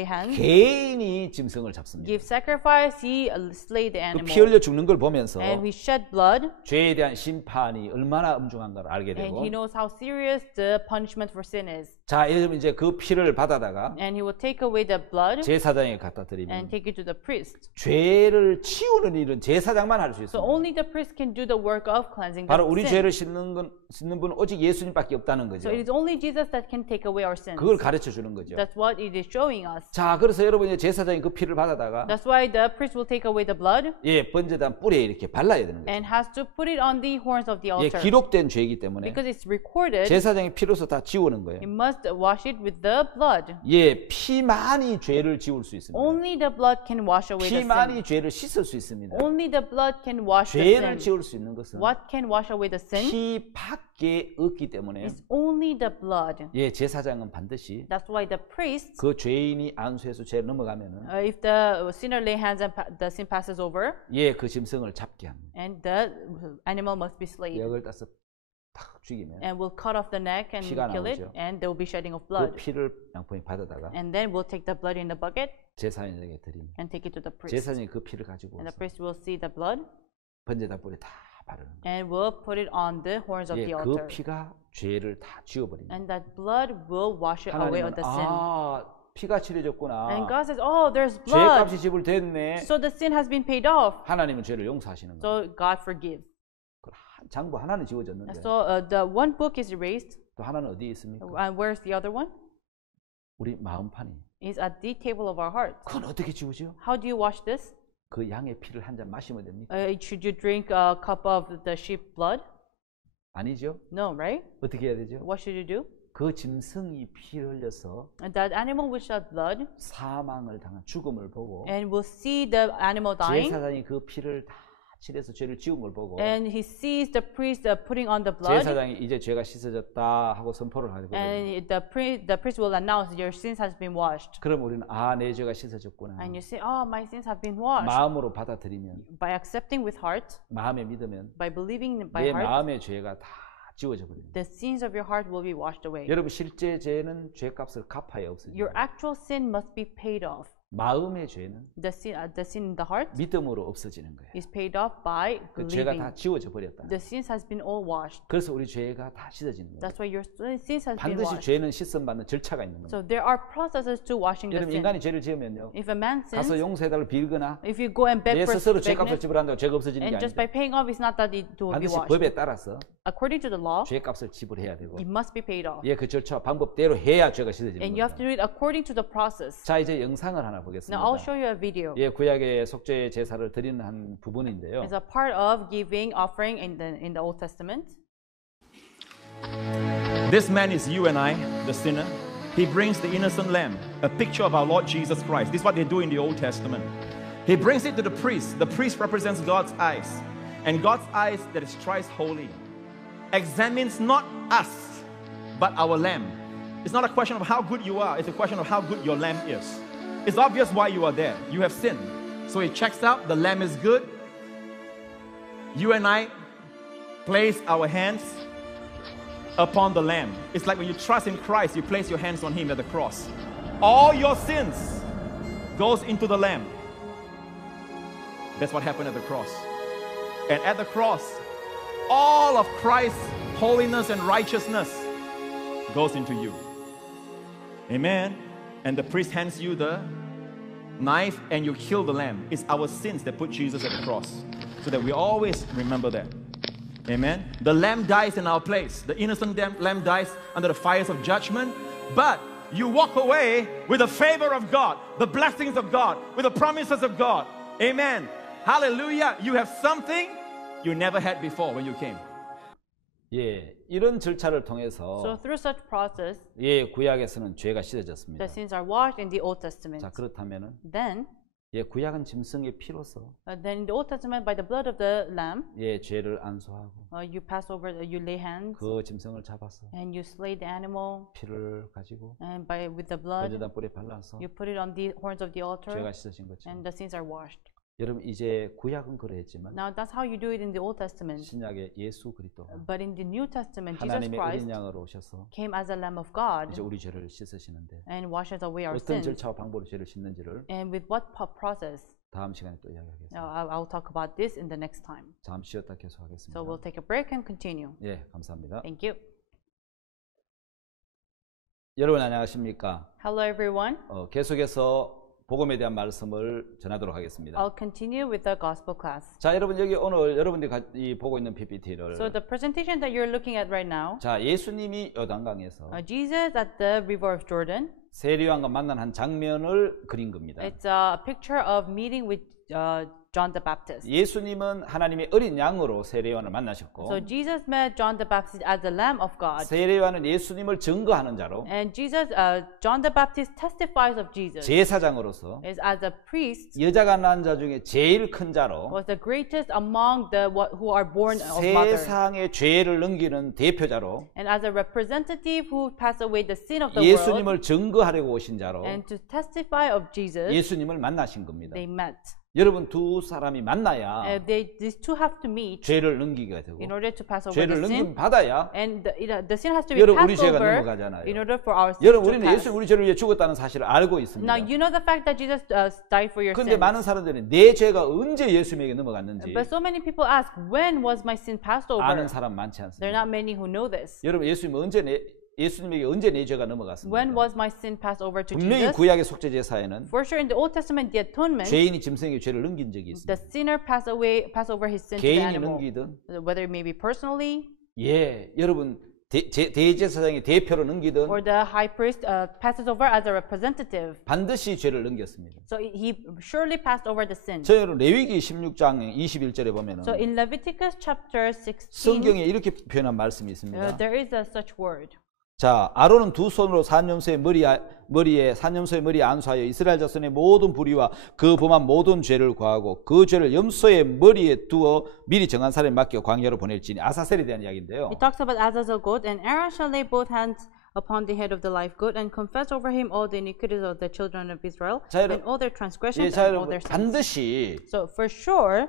hands, 개인이 짐승을 잡습니다. give sacrifice, he slay the 그 피 animal. 흘려 죽는 걸 보면서 And we shed blood, 죄에 대한 심판이 얼마나 엄중한가를 알게 and 되고 he knows how serious the punishment for sin is. 자, 여러분 이제 그 피를 받아다가 And he will take away the blood 제사장에 갖다 and 드리면 take it to the priest. 죄를 치우는 일은 제사장만 할 수 So 있습니다. only the priest can do the work of cleansing 바로 the 우리 sin. 죄를 씻는 분은 오직 예수님밖에 없다는 거죠. So it is only Jesus that can take away our sins. 그걸 가르쳐 주는 거죠. That's what it is showing us. 자, 그래서 여러분이 제사장이 그 피를 받아다가 That's why the priest will take away the blood 예, 번제단 뿔에 이렇게 발라야 되는 거죠. and has to put it on the horns of the 예, altar. 기록된 죄이기 때문에 Because it's recorded, 제사장이 피로서 다 지우는 거예요. you must wash it with the blood. 예, 피만이 죄를 지울 수 있습니다. Only the blood can wash away the sin. 피만이 죄를 씻을 수 있습니다. Only the blood can wash the 죄를 sin. 지울 수 있는 것은 What can wash away the sin? 피밖에 없기 때문에 It's only the blood. 예, 제사장은 반드시 That's why the priest, 그 죄인이 안수해서 죄를 넘어가면은 if the sinner lay hands and the sin passes over, 예, 그 짐승을 잡게 합니다. and the animal must be slain, 역을 따서 탁 죽이면 and we'll cut off the neck and 피가 kill it, 나오죠. and there will be shedding of 그 blood. 피를 양푼이 받아다가 And then we'll take the blood in the bucket 제사장에게 드립니다. and take it to the priest. 제사장이 그 피를 가지고 And the 와서 priest will see the blood 번제단 뿔에 다 바르는 거예요. and will put it on the horns of 예, the 그 altar. 피가 죄를 다 지워버립니다. And that blood will wash it away 하나님은 of the sin. 피가 치러졌구나. And God says, oh, there's blood. 죄값이 지불됐네. So the sin has been paid off. 하나님은 죄를 용서하시는 거예요. So God forgives. 장부 하나는 지워졌는데 So the one book is erased. 또 하나는 어디에 있습니까? And where's the other one? 우리 마음판이. Is at the table of our heart. 그건 어떻게 지우죠? How do you wash this? 그 양의 피를 한 잔 마시면 됩니까? Should you drink a cup of the sheep blood? 아니죠. No, right? 어떻게 해야 되죠? What should you do? 그 짐승이 피를 흘려서 And that animal which shed blood 사망을 당한 죽음을 보고 and will see the animal dying. 제사장이 그 피를 다 칠해서 죄를 지운 걸 보고 And he sees the priest putting on the blood, 제사장이 이제 죄가 씻어졌다 하고 선포를 하거든요. and the priest will announce your sins has been washed. 그럼 우리는 내 죄가 씻어졌구나. And you say, oh, my sins have been washed. 마음으로 받아들이면 By accepting with heart, 마음에 믿으면 by believing by 내 heart, 마음의 죄가 다 지워져 버립니다. the sins of your heart will be washed away. 여러분 실제 죄는 죄값을 갚아야 Your 없어집니다. actual sin must be paid off. 마음의 죄는 The sin in the heart 믿음으로 없어지는 거예요. is paid off by 그 죄가 believing. 다 지워져 버렸다. The sins has been all washed. 그래서 우리 죄가 다 씻어지는 거예요. That's why your sins has been 반드시 washed. 죄는 씻음 받는 절차가 있는 거예요. So there are processes to washing the 여러분 sin. 인간이 죄를 지으면요. If a man sins, 가서 용서해달라고 빌거나 if you go and beg 내 for 스스로 죄값을 forgiveness, 지불한다고 죄가 없어지는 게 and just 아니죠. by paying off, it's not that it will be 반드시 washed. 법에 따라서 According to the law, 죄값을 지불해야 되고 it must be paid off. 예, 그 절차와 방법대로 해야 죄가 씻어지는 And you have to 겁니다. do it according to the process. 자, 이제 영상을 하나 Now 보겠습니다. I'll show you a video. 예, 구약의 속죄 제사를 드리는 한 부분인데요. It's a part of giving offering in the Old Testament. This man is you and I, the sinner. He brings the innocent lamb, a picture of our Lord Jesus Christ. This is what they do in the Old Testament. He brings it to the priest. The priest represents God's eyes. And God's eyes that is thrice holy examines not us, but our lamb. It's not a question of how good you are. It's a question of how good your lamb is. It's obvious why you are there. You have sinned. So he checks out, the lamb is good. You and I place our hands upon the lamb. It's like when you trust in Christ, you place your hands on him at the cross. All your sins goes into the lamb. That's what happened at the cross. And at the cross, all of Christ's holiness and righteousness goes into you. Amen. And the priest hands you the knife and you kill the lamb. It's our sins that put Jesus at the cross. So that we always remember that. Amen. The lamb dies in our place. The innocent lamb dies under the fires of judgment. But you walk away with the favor of God, the blessings of God, with the promises of God. Amen. Hallelujah. You have something you never had before when you came. 예, 이런 절차를 So 통해서 through such process, 예, 구약에서는 죄가 씻어졌습니다. the sins are washed in the Old Testament. 자, 그렇다면은 Then, 예, 구약은 짐승의 피로서 then in the Old Testament, by the blood of the lamb, 예, 죄를 안수하고 you pass over, you lay hands, 그 짐승을 잡아서 and you slay the animal, 피를 가지고 and with the blood, 번제단 뿔에 발라서 you put it on the horns of the altar, 죄가 씻어진 거죠. and the sins are washed. 여러분 이제 구약은 그러했지만 Now that's how you do it in the Old Testament. 신약의 예수 그리스도가 But in the New Testament, Jesus 하나님의 Christ 어린 양으로 오셔서 came as a Lamb of God 이제 우리 죄를 씻으시는데 and washes away our 어떤 sins. 절차와 방법으로 죄를 씻는지를 And with what process? 다음 시간에 또 이야기하겠습니다. I'll talk about this in the next time. 잠시 쉬었다 계속하겠습니다. So we'll take a break and continue. 예, 감사합니다. Thank you. 여러분 안녕하십니까? Hello, everyone. 계속해서 복음에 대한 말씀을 전하도록 하겠습니다. I'll continue with the gospel class. 자, 여러분 여기 오늘 여러분들이 보고 있는 PPT를 So the presentation that you're looking at right now, 자, 예수님이 요단강에서 Jesus at the River of Jordan. 세례요한과 만난 한 장면을 그린 겁니다. It's a picture of meeting with John the Baptist. 예수님은 하나님의 어린 양으로 세례요한을 만나셨고 So Jesus met John the Baptist as the Lamb of God. 세례요한은 예수님을 증거하는 자로 And John the Baptist testifies of Jesus. 제사장으로서 Is as a priest, 여자가 낳은 자 중에 제일 큰 자로 was the greatest among the who are born of mother. 세상의 죄를 넘기는 대표자로 And as a representative who passed away the sin of the world. 예수님을 증거하려고 오신 자로 And to testify of Jesus, 예수님을 만나신 겁니다. they met. 여러분 두 사람이 만나야 These two have to meet 죄를 넘기게 되고 in order to pass over 죄를 the sin. 넘김 받아야 And the sin has to be 여러분 우리 passed 죄가 over 넘어가잖아요. in order for our sin 여러분 to 우리는 pass. 예수 우리 죄를 위해 죽었다는 사실을 알고 있습니다. Now you know the fact that Jesus died for your 그런데 sins. 많은 사람들이 내 죄가 언제 예수님에게 넘어갔는지 But so many people ask, when was my sin passed over? 아는 사람 많지 There are 않습니다. not many who know this. 여러분 예수님에게 언제 내 죄가 넘어갔습니까? When was my sin passed over to 분명히 Jesus? 구약의 속죄 제사에는 For sure, in the Old Testament, the atonement, 죄인이 짐승에게 죄를 넘긴 적이 the 있습니다. sinner pass over his sin to the 개인이 animal, 넘기든 whether it may be personally 여러분 대제사장의 대표로 넘기든 or the high priest passes over as a representative. 반드시 죄를 넘겼습니다. So he surely passed over the sin. 저희는 레위기 16장 21절에 보면은 So in Leviticus chapter 16, 성경에 이렇게 표현한 말씀이 있습니다. there is a such word. 자, 아론은 두 손으로 산염소의 머리에 안수하여 이스라엘 자손의 모든 불의와 그 범한 모든 죄를 구하고 그 죄를 염소의 머리에 두어 미리 정한 사람에 맡겨 광야로 보낼지니 아사셀에 대한 이야기인데요. It talks about Azazel goat, and Aaron shall lay both hands upon the head of the live goat and confess over him all the iniquities of the children of Israel 자, and all their transgressions 자, and all 여러분 their sins. 반드시 So for sure,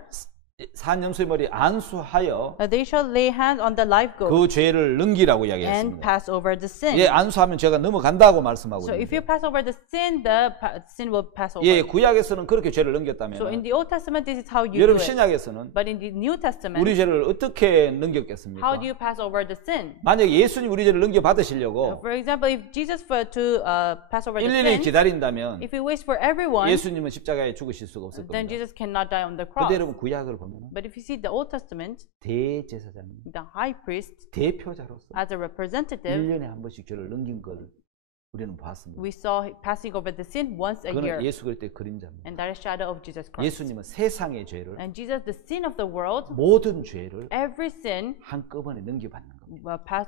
산염소의 머리에 안수하여 they shall lay hands on the live goat 그 죄를 넘기라고 and 이야기했습니다. pass over the sin. 안수하면 죄가 넘어간다고 말씀하고 So if 있는데 you pass over the sin, the sin will pass over. 구약에서는 그렇게 죄를 So 넘겼다면 in the Old Testament, this is how you do 여러분 it. 신약에서는 But in the New Testament, 우리 죄를 어떻게 넘겼겠습니까? how do you pass over the sin? 만약 예수님 우리 죄를 넘겨 받으시려고 For example, if Jesus were to pass over the 1년을 sin, 기다린다면 if he waits for everyone, 예수님은 십자가에 죽으실 수가 없을 then 겁니다. Jesus cannot die on the 근데 cross. 여러분 구약을 보면 But if you see the Old Testament, 대제사장님, the high priest, 대표자로서 as a representative, 1년에 한 번씩 죄를 넘긴 걸 우리는 봤습니다. we saw passing over the sin once a year. 그거는 예수 그리스도의 그림자입니다. And that is shadow of Jesus Christ. 예수님은 세상의 죄를 And Jesus, the sin of the world, 모든 죄를 every sin 한꺼번에 넘겨받는 겁니다.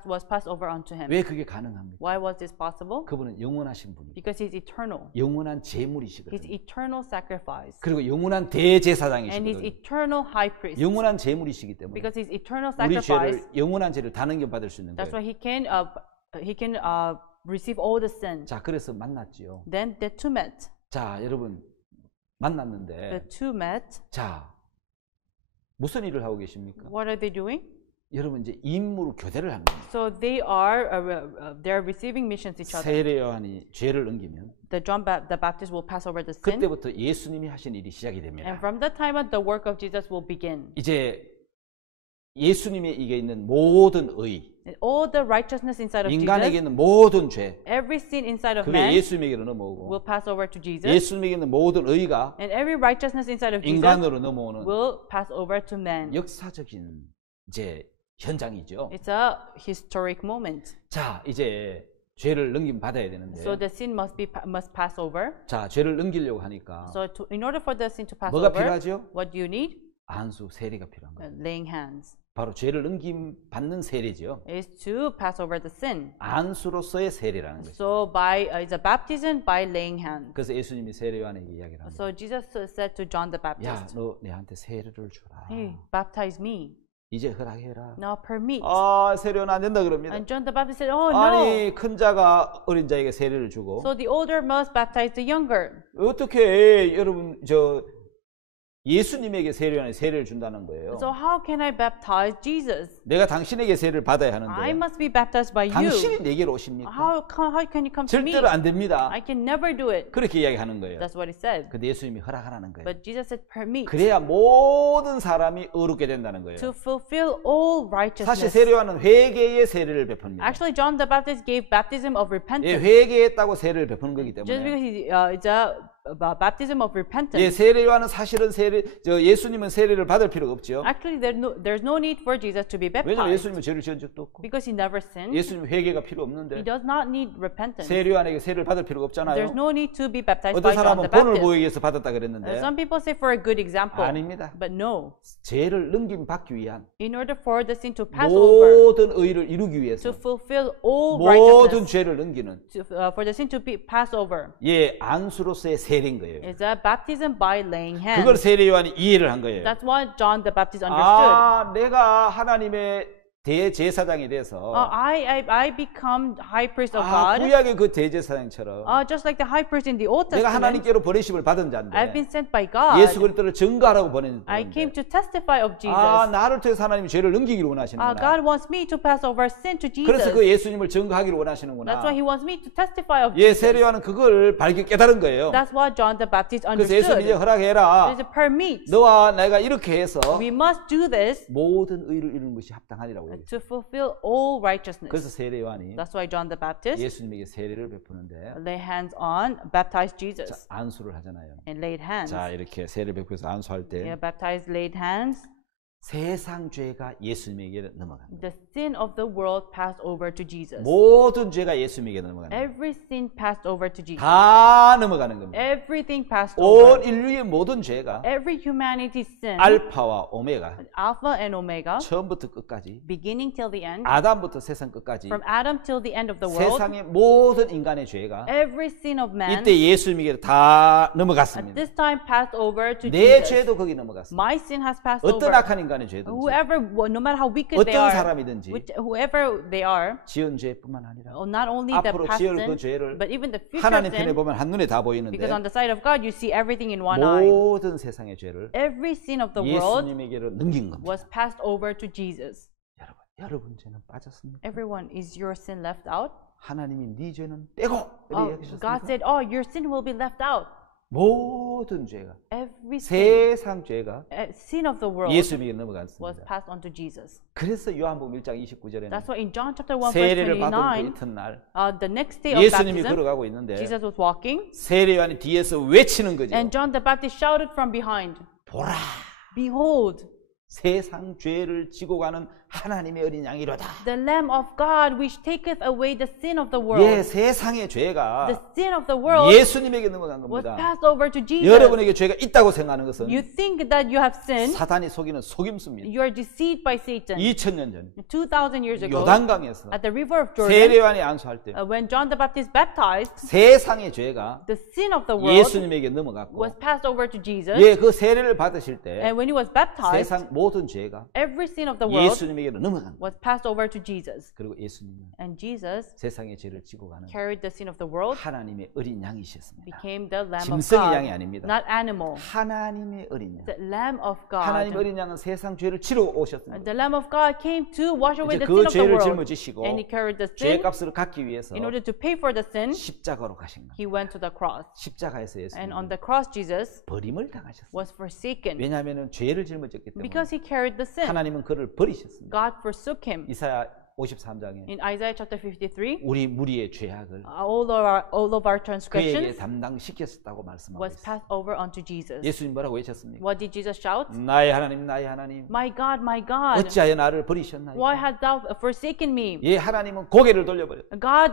was passed over onto him. 왜 그게 가능합니까? Why was this possible? 그분은 영원하신 분이고 Because he's eternal. 영원한 He's 제물이시거든요. eternal sacrifice. 그리고 영원한 And he's 대제사장이시거든요. eternal high priest. 영원한 제물이시기 때문에 Because he's eternal 우리 sacrifice, 죄를 영원한 죄를 다 넘겨받을 수 있는 that's 거예요. why he can receive all the sin. 자, 그래서 만났지요. Then the two met. 자, 여러분 The 만났는데 two met. 자, 무슨 일을 하고 계십니까? What are they doing? 여러분 이제 임무로 교대를 하는 겁니다. So they are receiving missions each other. 세례 요한이 죄를 넘기면 The Baptist will pass over the sin, 그때부터 예수님이 하신 일이 시작이 and 됩니다. from that time on, the work of Jesus will begin. 이제 예수님의 이게 있는 모든 의, And all the righteousness inside of 인간에게 Jesus, 있는 모든 죄, every sin inside of 그게 man 예수님에게로 넘어오고 will pass over to Jesus, 예수님에게 있는 모든 의가 and every righteousness inside of Jesus 인간으로 넘어오는 will pass over to man. 역사적인 이제 현장이죠. It's a historic moment. 자, 이제 죄를 넘김 받아야 되는데, So the sin must pass over. 자, 죄를 넘기려고 하니까 So in order for the sin to pass 뭐가 over, 필요하죠? what do you need? 안수 세례가 필요한 거예요. Laying hands. 바로 죄를 넘김 받는 세례죠. Is to pass over the sin. 안수로서의 세례라는 거죠. So it's a baptism by laying hands. 그래서 예수님이 세례 요한에게 이야기를 합니다. So Jesus said to John the 야, Baptist, 너 내한테 세례를 주라. hey, baptize me. 이제 허락해라. Now permit. 세례 요한 안 된다 그럽니다. And John the Baptist said, oh no. 아니, 큰 자가 어린 자에게 세례를 주고 So the older must baptize the younger. 어떻게 여러분 예수님에게 세례요한이 세례를 준다는 거예요. So how can I baptize Jesus? 내가 당신에게 세례를 받아야 I 하는데 must be baptized by you. 당신이 내게로 오십니까? How can you come to me? 절대로 안 됩니다. I can never do it. 그렇게 이야기하는 거예요. That's what he said. 근데 예수님이 허락하라는 거예요. But Jesus said, permit 그래야 모든 사람이 의롭게 된다는 거예요. to fulfill all 사실 righteousness. 세례요한은 회개의 세례를 베풉니다. Actually, John the Baptist gave baptism of 예, repentance. 회개했다고 세례를 베푸는 거기 Just 때문에. because it's a baptism of 예, repentance. 세례요한은 사실은 예수님은 세례를 받을 필요가 없죠. Actually, there's no need for Jesus to be 왜냐하면 baptized 예수님은 죄를 지은 적도 없고 because he never sinned. 예수님 회개가 필요 He 없는데 does not need repentance. 세례요한에게 세례를 받을 필요가 There's 없잖아요. no need to be baptized 어떤 by John 사람은 the 본을 Baptist. 보이기 위해서 받았다 그랬는데 Some people say for a good example, 아닙니다. but no. 죄를 넘김받기 위한 In order for the sin to pass over, 모든 의를 이루기 to 위해서 fulfill all 모든 righteousness, 죄를 넘기는 for the sin to be pass over, 예, 안수로서의 세례인 거예요. is a baptism by laying hands. 그걸 세례요한이 이해를 한 거예요. That's what John the Baptist understood. 아, 내가 하나님의 대제사장이 돼서 I become high priest of 아, God, 구약의 그 대제사장처럼 just like the high priest in the Old 내가 Testament. 하나님께로 보내심을 받은 I've 자인데 been sent by God. 예수 그리스도를 증거하라고 보낸 I came 자인데 to testify of Jesus. 아, 나를 통해서 하나님이 죄를 넘기기를 원하시는구나. God wants me to pass over sin to 그래서 Jesus. 그 예수님을 증거하기를 원하시는구나. That's why he wants me to testify of 예, Jesus. 세례요한은 그걸 깨달은 거예요. That's what John the Baptist 그래서 예수님이 이제 understood. 허락해라. There's a permit. 너와 내가 이렇게 해서 We must do this 모든 의를 이루는 것이 합당하리라고 얘기해요. to fulfill all righteousness. 그래서 세례요한이 That's why John the Baptist 예수님에게 세례를 베푸는데 lay hands on, baptized Jesus, 안수를 하잖아요. and laid hands. 자, 이렇게 세례 베푸면서 안수할 때 Yeah, baptized, laid hands. 세상 죄가 예수님에게 넘어갑니다. The sin of the world passed over to Jesus. 모든 죄가 예수님에게 넘어갑니다. Every sin passed over to Jesus. 다 넘어가는 겁니다. Everything passed 온 over. 인류의 모든 죄가 Every humanity's sin, 알파와 오메가 Alpha and Omega, 처음부터 끝까지 beginning till the end, 아담부터 세상 끝까지 from Adam till the end of the world, 세상의 모든 인간의 죄가 every sin of man 이때 예수님에게 다 at 넘어갔습니다. this time passed over to 내 Jesus. 죄도 거기 넘어갔습니다. My sin has passed 어떤 over. 악한 인간의 죄든지 Whoever, no matter how wicked they 어떤 are, 사람이든지 whoever they are, 지은 죄뿐만 아니라 not only the 앞으로 past 지을 그 sin, 죄를 but even the future 하나님 편에 sin, 보면 한눈에 다 보이는데 because on the side of God you see everything in one eye. 모든 세상의 죄를 Every sin of the world 예수님에게로 넘긴 겁니다. was passed over to Jesus. 여러분 죄는 빠졌습니까? Everyone, is your sin left out? 하나님이 네 죄는 떼고 이렇게 God 얘기하셨습니까? said, oh, your sin will be left out. 모든 죄가 Every sin, 세상 죄가 sin of the world 예수님에게 was 넘어갔습니다. passed on to Jesus. 그래서 요한복음 1장 29절에는 That's why in John chapter 1 verse 세례를 받은 그 29, 이튿날 the next day of 예수님이 baptism, 걸어가고 있는데 Jesus was walking, 세례요한이 뒤에서 외치는 거죠. and John the Baptist shouted from behind, 보라, behold, 세상 죄를 지고 가는 하나님의 어린 양이로다. the Lamb of God which taketh away the sin of the 예, world. 세상의 죄가 The sin of the world 예수님에게 넘어간 was 겁니다. passed over to Jesus. 여러분에게 죄가 있다고 생각하는 것은 You think that you have sinned, 사단이 속이는 속임수입니다. you are deceived by Satan. 2000년 전 2,000 years ago, 요단강에서 at the river of Jordan, 세례요한이 안수할 때 when John the Baptist baptized, 세상의 죄가 the sin of the world 예수님에게 넘어갔고 was passed over to Jesus. 예, 그 세례를 받으실 때 And when he was baptized, 세상 모든 죄가 every sin of the world 예수님에게로 넘어간 거예요. was passed over to Jesus. 그리고 예수님은 And Jesus 세상의 죄를 지고 가는 carried the sin of the world, 하나님의 어린 양이셨습니다. became the Lamb of 짐승의 양이 God, 아닙니다. not animal, 하나님의 어린 양. the Lamb of 하나님의 God. 어린 양은 세상 죄를 치러 오셨습니다. The Lamb of God came to wash away 이제 the sin 그 of the 죄를 world. 짊어지시고 And he carried the sin 죄값을 갚기 위해서 in order to pay for the sin. 십자가로 가신 거예요. He went to the cross. 십자가에서 And 예수님 on the cross, Jesus 버림을 당하셨어요. was forsaken 왜냐하면 죄를 짊어졌기 때문에 because he carried the sin. 하나님은 그를 버리셨습니다. God forsook him. 이사야 53장에 In Isaiah chapter 53, 우리 무리의 죄악을 all of our 그에게 transgressions 담당시켰다고 말씀하고 was 있어요. passed over onto Jesus. 예수님 뭐라고 외쳤습니까? What did Jesus shout? 나의 하나님, 나의 하나님, My God, 어찌하여 나를 버리셨나이까? why hast thou forsaken me? 예, 하나님은 고개를 돌려버려. God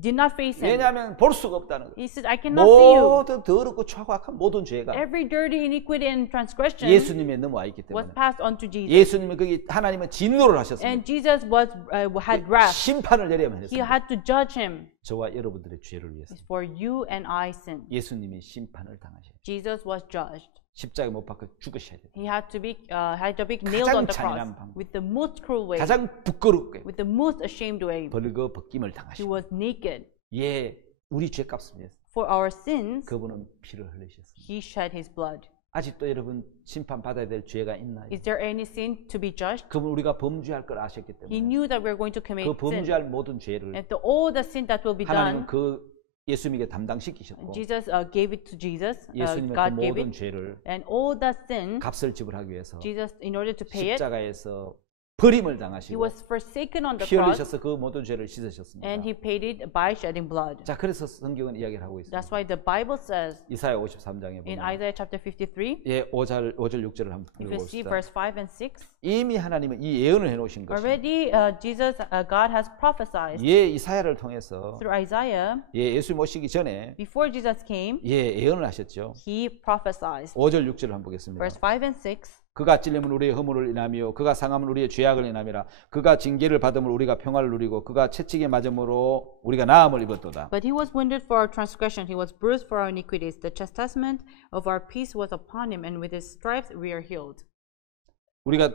did not face him. 왜냐하면 볼 수가 없다는 거예요. He said, I cannot see you. 모든 더럽고 초악한 모든 죄가 Every dirty iniquity and transgression 예수님에 넘어와 있기 was 때문에 passed onto Jesus. 예수님은 거기 하나님은 진노를 하셨습니다. And Jesus had wrath. 심판을 내려야만 He 했습니다. had to judge him. 저와 여러분들의 죄를 위해서 It's for you and I sin. 예수님이 심판을 당하셔야 돼요. Jesus was judged. 십자가에 못 박혀 죽으셔야 돼요. He had to be nailed on the cross 잔인한 방법. with the most cruel way, 가장 부끄럽게 with the most ashamed way. 벌거 벗김을 He 당하시고 was naked. 예, 우리 죄값을 위해서 For our sins, 그분은 피를 흘리셨습니다. he shed his blood. 아직도 여러분 심판 받아야 될 죄가 있나요? Is there any sin to be judged? 그분 우리가 범죄할 걸 아셨기 He 때문에 knew that we're going to 그 commit sin. 범죄할 모든 죄를 And all the sin that will be 하나님은 done, 그 예수님에게 담당시키셨고 Jesus gave it to Jesus. 예수님은 그 God gave 모든 it. 죄를 And all that sin, 값을 지불하기 위해서 Jesus, in order to pay it, 십자가에서 버림을 he 당하시고 was forsaken on the 피 cross, 흘리셔서 그 모든 죄를 씻으셨습니다. and he paid it by shedding blood. 자, 그래서 성경은 이야기를 하고 있습니다. That's why the Bible says 이사야 53장에 in 보면 Isaiah chapter 53, 예, 5절 6절을 한번 if you see 읽어봅시다. verse 5 and 6, 이미 하나님은 이 예언을 해놓으신 것입니다. already God has prophesied 예, 이사야를 통해서 through Isaiah, 예, 예수님 오시기 전에 before Jesus came, 예, 예언을 하셨죠. he prophesied. 5절 6절을 한번 보겠습니다. Verse 5 and 6, 그가 찔림은 우리의 허물을 인하며 그가 상함은 우리의 죄악을 인함이라. 그가 징계를 받음을 우리가 평화를 누리고 그가 채찍에 맞음으로 우리가 나음을 입었도다. but he was wounded for our transgression, he was bruised for our iniquities. The chastisement of our peace was upon him, and with his stripes we are healed.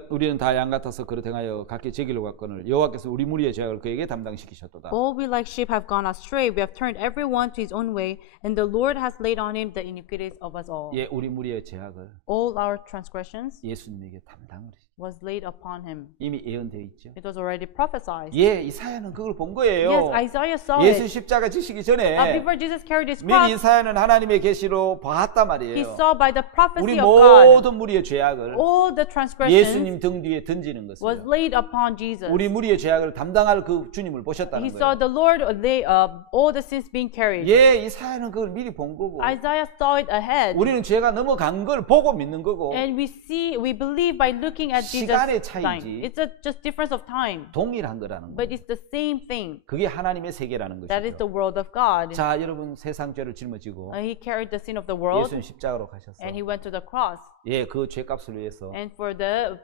우리는 다 양 같아서 그릇 행하여 각기 제 길로 갔거늘 여호와께서 우리 무리의 죄악을 그에게 담당시키셨도다. All we like sheep have gone astray. We have turned every one to his own way, and the Lord has laid on him the iniquities of us all. 예, 우리 무리의 죄악을 All our transgressions 예수님에게 담당을 was laid upon him. 이미 예언되어 있죠. It was already prophesied. 예, 이사야는 그걸 본 거예요. Yes, Isaiah saw 예수 it. 십자가 지시기 전에 Before Jesus carried his 미리 cross, 이사야는 하나님의 계시로 봤단 he 말이에요. saw by the 우리 prophecy of God, 모든 무리의 죄악을 all the transgressions 예수님 등 뒤에 던지는 was 것을 laid upon Jesus. 우리 무리의 죄악을 담당할 그 주님을 He 보셨다는 saw 거예요. the Lord lay all the sins being carried. 예, 이사야는 그걸 미리 본 거고 Isaiah saw it ahead. 우리는 죄가 넘어간 걸 보고 믿는 거고 And we believe by looking at Jesus' 시간의 time. 차이지. It's just difference of time. 동일한 거라는 But 거예요. it's the same thing. 그게 하나님의 세계라는 That is the 것이죠. world of God. 자, 여러분 세상 죄를 짊어지고 He carried the sin of the world, 예수님 십자가로 가셨어. and he went to the cross. 예, 그 죄값을 위해서 And for the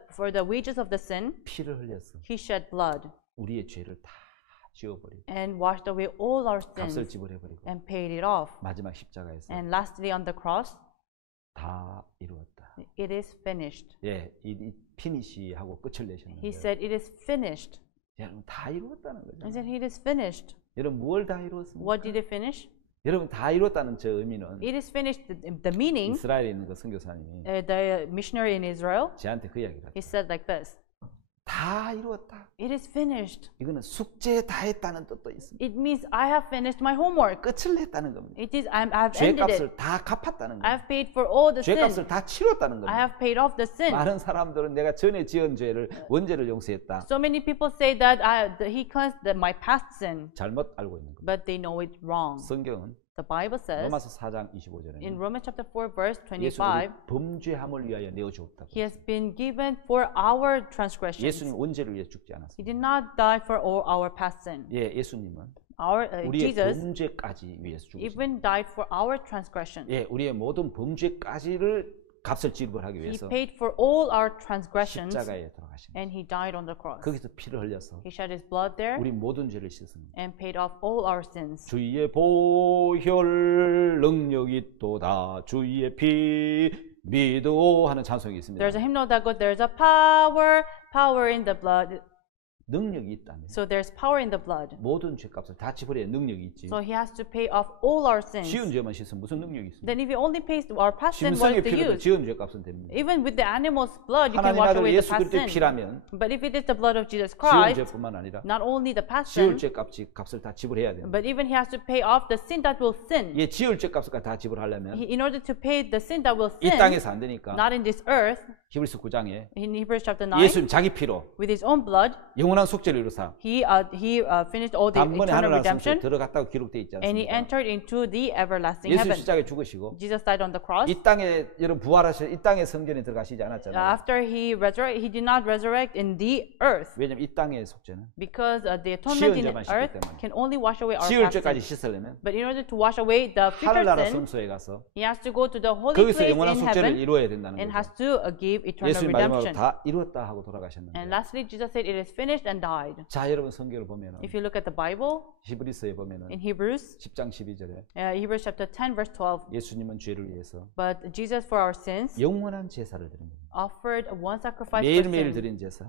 wages of the sin, 피를 흘렸어. he shed blood 우리의 죄를 다 지워버리고 and washed away all our 값을 sins 지불해버리고 and paid it off. 마지막 십자가에서 And lastly, on the cross, 다 이루었다. it is finished. 예, 이 피니시 하고 끝을 He 내셨는데 said, it is finished. 여러분 다 이루었다는 거죠. He said, it is finished. 여러분 뭘 다 이루었습니까? What did it finish? 여러분 다 이루었다는 저 의미는 It is finished. The meaning, 이스라엘에 있는 그 선교사님이 the missionary in Israel, 저한테 그 이야기를 he 했어요. said like this, 다 이루었다. it is finished. 이거는 숙제 다 했다는 뜻도 있습니다. It means I have finished my homework. 끝을 냈다는 겁니다. It is I've ended it. 죄값을 다 갚았다는 I 겁니다. have paid for all the sin. 죄값을 다 치렀다는 I 겁니다. have paid off the sin. 많은 사람들은 내가 전에 지은 죄를 원죄를 용서했다. So many people say that he cleansed my past sin, 잘못 알고 있는 겁니다. but they know it wrong. 성경은 The Bible says 로마서 4장 25절에 in Romans chapter 4 verse 예수 우리 25, 범죄함을 위하여 내어 주었다고. he has been given for our transgressions. 예수님 원죄를 위해 죽지 He 않았습니다. did not die for all our past sin. 예, 예수님은 Our 우리의 Jesus 범죄까지 위해서 죽으셨습니다. even died for our transgressions. 예, 우리의 모든 범죄까지를 값을 지불하기 He 위해서 paid for all our transgressions, 십자가에 돌아가신 거예요. and he died on the cross. 거기서 피를 흘려서 He shed his blood there 우리 모든 죄를 씻습니다. and paid off all our sins. 주의 보혈 능력이 있도다. 주의 피 믿어 하는 찬송이 있습니다. There's a hymnal that goes, there's a power in the blood. 능력이 있다면 So there's power in the blood. 모든 죄값을 다 지불해야 능력이 있지. So he has to pay off all our sins. 지은 죄만 씻으면 무슨 능력이 있습니까? Then if he only pays our past sin, what 짐승의 is the 피로 use? 지은 죄값은 됩니다. Even with the animal's blood, you can 하나님 wash 아들 away the 예수 past 그리스도의 sin. 피라면 But if it is the blood of Jesus 지은 Christ, 죄뿐만 아니라 not only the past 지을 sin, 죄값을 다 지불해야 됩니다. but even he has to pay off the sin that will sin. 예, 지을 죄값을 다 지불하려면 In order to pay the sin that will 이 sin, 땅에서 안 되니까 not in this earth, 히브리서 9장에 in Hebrews chapter 9, 예수님 자기 피로 with his own blood, 영원한 속죄를 이루사 he finished all the 단번에 eternal 하늘나라 성소에 redemption, 들어갔다고 기록되어 있지 and he 않습니까? entered into the everlasting 예수 heaven. 십자가에 죽으시고 Jesus died on the cross. 이 땅에 여러분 부활하셔 이 땅의 성전에 들어가시지 않았잖아요. After he resurrected, he did not resurrect in the earth, 왜냐면 이 땅의 속죄는 because the atonement in 죄만 씻기 earth 때문에. can only wash away our 지을 past 죄까지 sin. 씻으려면 But in order to wash away the future 하늘나라 sin, 성소에 가서 he has to go to the holy 거기서 place 영원한 in 속죄를 heaven 이루어야 된다는 and 거죠. has to give eternal 예수님 마지막으로 redemption. 다 이루었다 하고 돌아가셨는데. And lastly, Jesus said, "It is finished," and died. 자, 여러분 성경을 보면은 If you look at the Bible, 히브리서에 보면은 in Hebrews, 10장 12절에 Hebrews chapter 10, verse 12, 예수님은 죄를 위해서 but Jesus for our sins 영원한 제사를 드린 겁니다. offered one sacrifice for 매일매일 sin, 드린 제사,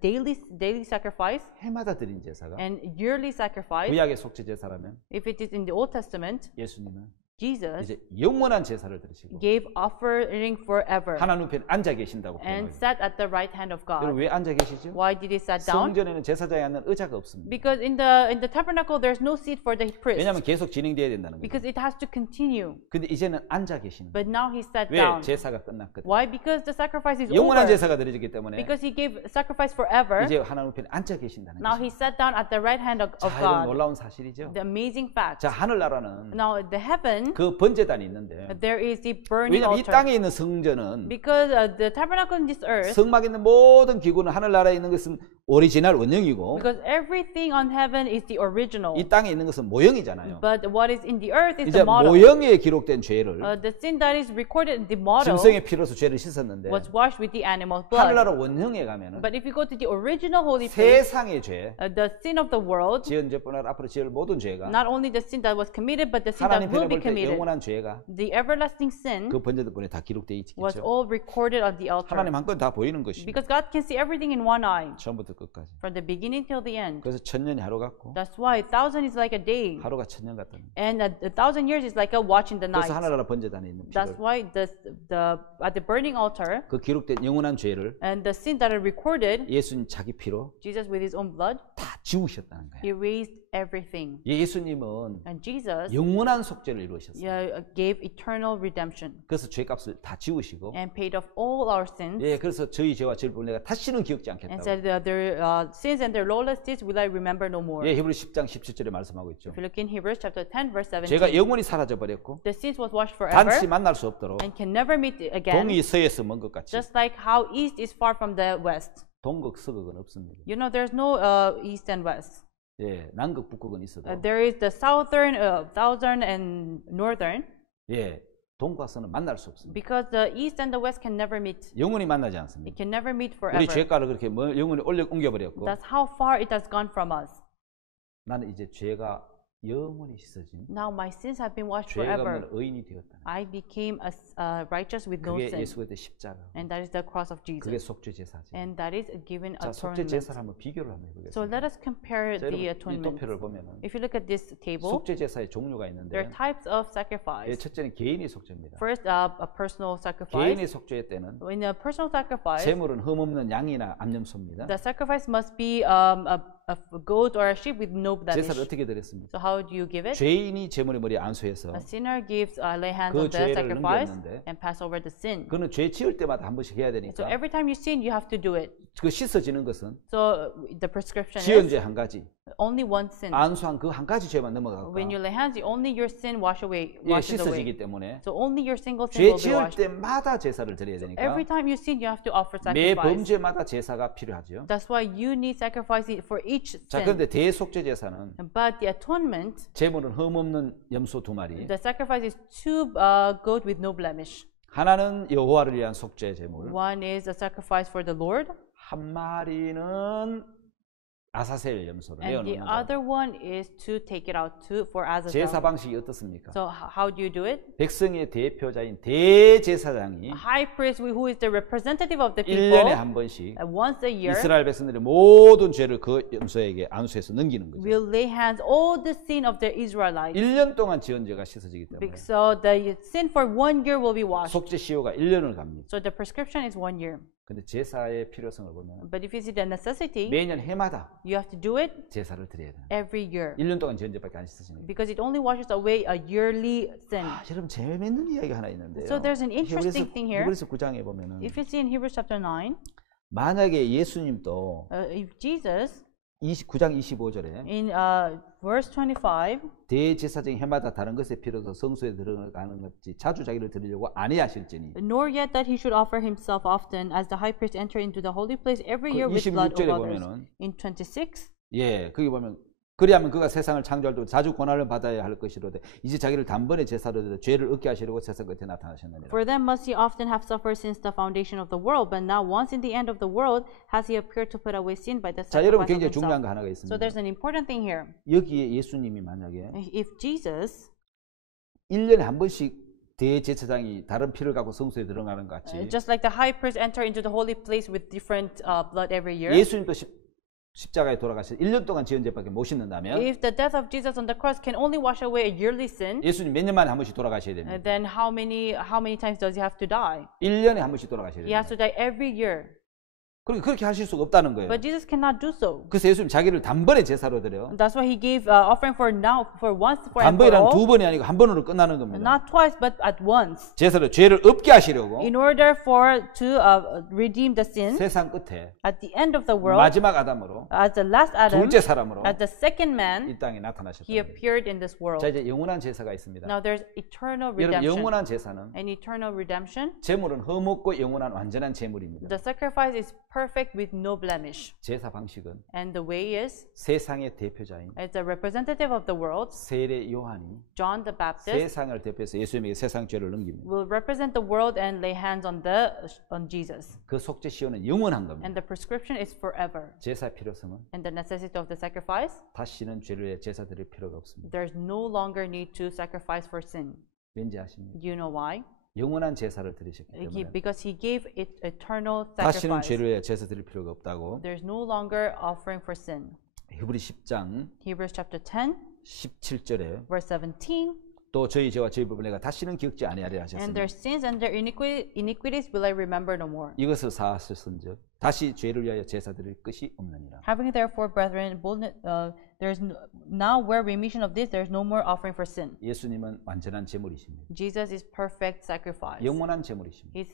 daily sacrifice, 해마다 드린 제사가 and yearly sacrifice. 구약의 속죄 제사라면 If it is in the Old Testament, 예수님은 Jesus 이제 영원한 제사를 드리시고 gave offering forever 하나님 편에 앉아 계신다고 and 표현합니다. sat at the right hand of 여러분 God. 왜 앉아 계시죠? Why did he sat down? 성전에는 제사장이 앉는 의자가 없습니다. Because in the tabernacle there's no seat for the priest. 왜냐하면 계속 진행돼야 된다는 거죠. Because it has to continue. 근데 이제는 앉아 계시는 거예요. But now he sat 왜? down. 제사가 끝났거든요. Why? Because the sacrifice is 영원한 over. 제사가 드려지기 때문에 Because he gave sacrifice forever. 이제 하나님 편에 앉아 계신다는 Now 거죠. he sat down at the right hand of 자, 이건 God. 놀라운 사실이죠. The amazing fact. 자, 하늘나라는 Now the heaven, 그 번제단이 있는데 there is the burning 왜냐하면 이 altar. 땅에 있는 성전은 Because the tabernacle in this earth, 성막에 있는 모든 기구는 하늘나라에 있는 것은 오리지널 원형이고 because everything on heaven is the original. 이 땅에 있는 것은 모형이잖아요. But what is in the earth is 이제 the model. 모형에 기록된 죄를 The sin that is recorded in the model 짐승의 피로서 죄를 씻었는데 was washed with the animal blood. 하늘나라 원형에 가면은 But if you go to the original holy place, 세상의 죄, the sin of the world, 지은 죄뿐 아니라 앞으로 지을 모든 죄가 not only the sin that was committed, but the sin that 하나님 will 편에 be 볼 때 committed, 영원한 죄가 the everlasting sin 그 번제단에 다 기록되어 was 있겠죠. all recorded on the altar. 하나님 한 건 다 보이는 것입니다. Because God can see everything in one eye, 처음부터 끝까지. from the beginning till the end. 그래서 천년이 하루 같고 That's why 1,000 is like a day, 하루가 천년 같다는 거예요. and 1,000 years is like a watch in the night. 그래서 하늘나라 번제단에 있는 That's 피를 why at the burning altar, 그 기록된 영원한 죄를 and the sin that are recorded, 예수님 자기 피로 Jesus with his own blood 다 지우셨다는 거예요. erased everything. 예수님은 And Jesus 영원한 속죄를 이루셨어요. gave eternal redemption 그래서 죄값을 다 지우시고 and paid off all our sins. 예, 그래서 저희 죄와 죄를 내가 다시는 기억지 And 않겠다고. said that their sins and their lawless deeds will I remember no more. 예, 히브리 10장 17절에 말씀하고 있죠. If you look in Hebrews chapter 10 verse 17, 죄가 영원히 사라져 버렸고 the sins was washed forever 다시 만날 수 없도록 and can never meet again, 동이 서에서 먼 것 같이 just like how east is far from the west. 동극 서극은 없습니다. You know, there's no east and west. 예, 남극 북극은 있어도 There is the southern and northern, 예, 동과 서는 만날 수 없습니다. because the east and the west can never meet. 영원히 만나지 It 않습니다. can never meet 우리 forever. 죄가를 그렇게 영원히 옮겨 버렸고 That's how far it has gone from us. 나는 이제 죄가 영원히 씻어진 Now my sins have been washed 죄가 forever. 없는 의인이 되었다. I became righteous with no 그게 sin. 예수가 때 십자가. And that is the cross of 그게 Jesus. 속죄 제사지. And that is given 자, 속죄 atonement. 제사를 한번 비교를 한번 So 해보겠습니다. let us compare 자, the 여러분 이 atonement. 도표를 보면은 If you look at this table, 속죄 제사의 종류가 there 있는데 are types of 예, sacrifice. 첫째는 개인의 속죄입니다. First, a personal sacrifice. 개인의 속죄 때는 In a personal sacrifice, 제물은 흠없는 양이나 암염소입니다. the sacrifice must be a goat or a sheep with no blemish. 제사를 어떻게 드렸습니까? So how do you give it? 죄인이 제물의 머리에 안수해서 A sinner gives lay hands 그 on the 죄를 sacrifice 넘겼는데 and pass over the sin. 그는 죄 지을 때마다 한 번씩 해야 So 되니까 every time you sin, you have to do it. 그 씻어지는 것은 So the prescription 지은 is 죄 한 가지, only one sin. 안수한 그 한 가지 죄만 넘어가고 When you lay hands, only your sin washes away. 씻어지기 때문에 So only your single sin 죄 will be 지을 washed. 때마다 제사를 드려야 되니까 Every time you sin, you have to offer 매 sacrifice. 범죄마다 제사가 필요하죠. That's why you need sacrifice for each 자, sin. 그런데 대속죄 제사는 But the atonement, 제물은 흠없는 염소 2마리, the sacrifice is two goat with no blemish. 하나는 여호와를 위한 속죄 제물, One is a sacrifice for the Lord, 한 마리는 아사셀 염소를 and the 내어놓는 other 거. one is to take it out for 제사 Azazel. 방식이 어떻습니까? So how do you do it? 백성의 대표자인 대제사장이 A high priest who is the representative of the 1년에 people, 한 번씩 once a year, 이스라엘 백성들의 모든 죄를 그 염소에게 안수해서 넘기는 거죠. will lay hands all the sin of the Israelites. 1년 동안 지은 죄가 씻어지기 때문에 So the sin for 1 year will be washed. 속죄 시효가 1년을 갑니다. So the prescription is 1 year. 근데 제사의 필요성을 보면 But if you see the necessity, 매년 해마다 you have to do it 제사를 드려야 돼요. every year. 1년 동안 지은 죄밖에 안 씻어지니까. Because it only washes away a yearly sin. 아, 여러분 재밌는 이야기 하나 있는데요. So there's an interesting thing here. 히브리서 9장에 보면은 If you see in Hebrews chapter 9, 만약에 예수님도 if Jesus, 9장 25절에 in verse 25, 대제사장이 해마다 다른 것에 필요해서 성소에 들어가는 것이 자주 자기를 드리려고 아니하실지니 nor yet that he should offer himself often as the high priest enter into the holy place every year with blood of 26절에 others. 보면은 In 26, 예, 거기 보면 그리하면 그가 세상을 창조할 때 자주 고난을 받아야 할 것이로되 이제 자기를 단번에 제사로 드려 죄를 얻게 하시려고 세상 끝에 나타나셨느니라. for them must he often have suffered since the foundation of the world, but now once in the end of the world has he appeared to put away sin by the 자, 여러분 sacrifice of 굉장히 중요한 himself. 거 하나가 So 있습니다. there's an important thing here. 여기에 예수님이 만약에 If Jesus, 1년에 한 번씩 대제사장이 다른 피를 갖고 성소에 들어가는 것 같이 just like the high priest enter into the holy place with different blood every year, 예수님도 십자가에 돌아가셔서 1년 동안 지은 죄밖에 못 씻는다면 If the death of Jesus on the cross can only wash away a yearly sin, 예수님 몇 년 만에 한 번씩 돌아가셔야 됩니다. then how many times does he have to die? 1년에 한 번씩 돌아가셔야 He has 됩니다. to die every year. 그러니까 그렇게 하실 수가 없다는 거예요. But Jesus cannot do so. 그래서 예수님 자기를 단번에 제사로 드려. That's why he gave offering for now, for once, for and for 단번이란 두 all. 번이 아니고 한 번으로 끝나는 겁니다. Not twice, but at once. 제사로 죄를 없게 하시려고 In order to redeem the sin 세상 끝에 at the end of the world, 마지막 아담으로 as the last Adam, 둘째 사람으로 as the second man, 이 땅에 나타나셨다. he appeared in this world. 자, 이제 영원한 제사가 있습니다. Now there's eternal 여러분, redemption. 영원한 제사는 An eternal redemption. 제물은 흠없고 영원한 완전한 제물입니다. The sacrifice is perfect with no blemish. 제사 방식은 And the way is, 세상의 대표자인 as a representative of the world, 세례 요한이 John the Baptist 세상을 대표해서 예수님에게 세상 죄를 넘깁니다. will represent the world and lay hands on Jesus. 그 속죄 시효는 영원한 겁니다. And the prescription is forever. 제사 필요성은 And the necessity of the sacrifice, 다시는 죄를 위해 제사 드릴 필요가 없습니다. there's no longer need to sacrifice for sin. 왠지 아십니까? Do you know why? 영원한 제사를 드리셨기 때문에 Because he gave it eternal 다시는 sacrifice. 죄를 위해 제사 드릴 필요가 없다고. There's no longer offering for sin. 히브리 10장 Hebrews chapter 10, 17절에 verse 17. 또 저희 죄와 저희 법을 내가 다시는 기억지 아니하리라 And 하셨습니다. their sins and their iniquities will I remember no more. 이것을 사하셨은즉 다시 죄를 위하여 제사 드릴 것이 없느니라. Having therefore, brethren, boldness, now where remission of this, there is no more offering for sin. 예수님은 완전한 제물이십니다. Jesus is perfect sacrifice. 영원한 제물이십니다. He's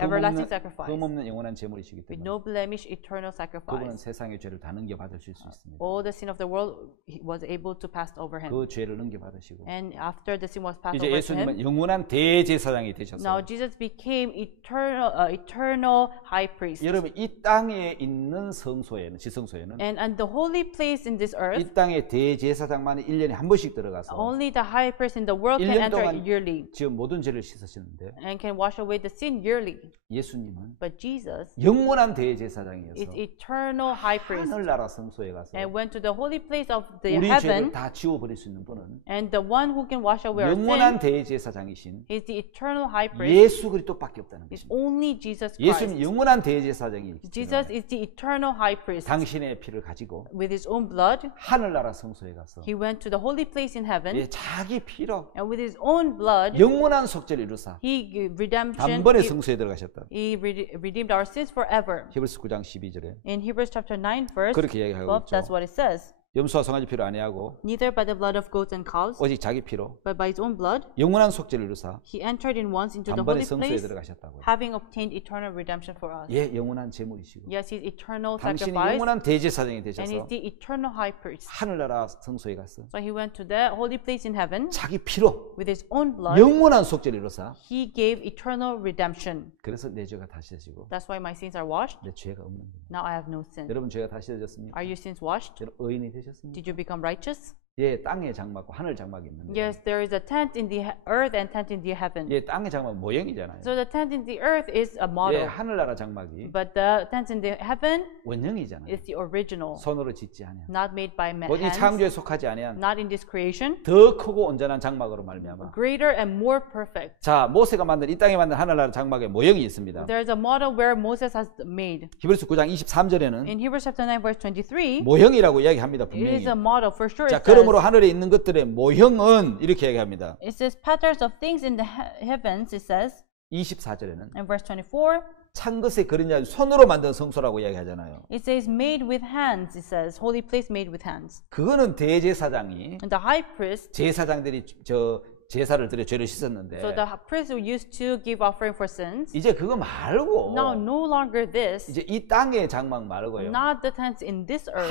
everlasting sacrifice. 흠없는 영원한 제물이시기 With 때문에 no blemish, eternal 그분은 sacrifice. 세상의 죄를 다 넘겨 받으실 수 있습니다. All the sin of the world he was able to pass over him. 그 죄를 넘겨 받으시고 And after the sin was passed 이제 over to him, 예수님은 영원한 대제사장이 되셔서 now Jesus became eternal high priest. 여러분 이 땅에 있는 성소에는 지성소에는 And the holy place in this earth, 이 땅에 대제사장만이 1년에 한 번씩 들어가서 only the high priest in the world can 1년 enter 동안 yearly 지금 모든 죄를 씻으시는데 and can wash away the sin yearly. 예수님은 But Jesus 영원한 is 대제사장이어서 eternal high priest 하늘나라 성소에 가서 and went to the holy place of the 우리 죄를 heaven, 다 지워버릴 수 있는 분은 and the one who can wash away our 영원한 sin 대제사장이신 is the eternal high priest. 예수 그리스도밖에 없다는 It's 것입니다. only Jesus 예수님 Christ. 영원한 대제사장이기 Jesus 때문에 is the eternal high priest. 당신의 피를 가지고 With his own blood, 하늘나라 성소에 가서 he went to the holy place in heaven, 자기 피로 and with his own blood, 영원한 속죄를 이루사 he gave redemption. 단번에 성소에 들어가셨다. He redeemed our sins forever. 히브리서 9장 12절에 In Hebrews chapter 9, verse 그렇게 이야기하고 12, that's 있죠. what it says. 염소와 송아지 피로 아니하고 Neither by the blood of goats and cows, 오직 자기 피로 but by his own blood, 영원한 속죄를 이루사 he entered in once into the 단번에 holy 성소에 place, 들어가셨다고요. having obtained eternal redemption for us. 예, 영원한 제물이시고 Yes, he's eternal 당신이 sacrifice, 영원한 대제사장이 and 되셔서 he's the eternal high priest. 하늘나라 성소에 가서 So he went to the holy place in heaven 자기 피로 with his own blood. 영원한 속죄를 이루사 He gave eternal redemption. 그래서 내 죄가 다시해지고 That's why my sins are washed. 내 죄가 없는 거예요. Now I have no sin. 여러분 죄가 다시해졌습니까? Are your sins washed? 여러분 의인이 되셨습니까? Did you become righteous? 예, 땅의 장막과 하늘 장막이 있는데 Yes, there is a tent in the earth and tent in the heaven. 예, 땅의 장막 모형이잖아요. So the tent in the earth is a 예, model, 하늘나라 장막이 but the tent in the heaven 원형이잖아요. is the original, 손으로 짓지 아니한. not made by 이 hands, 창조에 속하지 아니한 not in this creation, 더 크고 온전한 장막으로 말미암아. greater and more perfect. 자, 모세가 만든 이 땅에 만든 하늘나라 장막의 모형이 있습니다. There's a model where Moses has made. 히브리서 9장 23절에는 In Hebrews chapter 9, verse 23, 모형이라고 이야기합니다. it 분명히. is a model for sure. 자, It 그러므로 says, 하늘에 있는 것들의 모형은 이렇게 얘기합니다. it says patterns of things in the heavens, it says, 24절에는 in verse 24, 찬 것에 그린 자 손으로 만든 성소라고 이야기하잖아요. it says made with hands, it says, holy place made with hands. 그거는 대제사장이 And the high priest, 제사장들이 저 제사를 드려 죄를 씻었는데 so the priest who used to give offering for sins, 이제 그거 말고 now no longer this, 이제 이 땅의 장막 말고요. not the tents in this earth,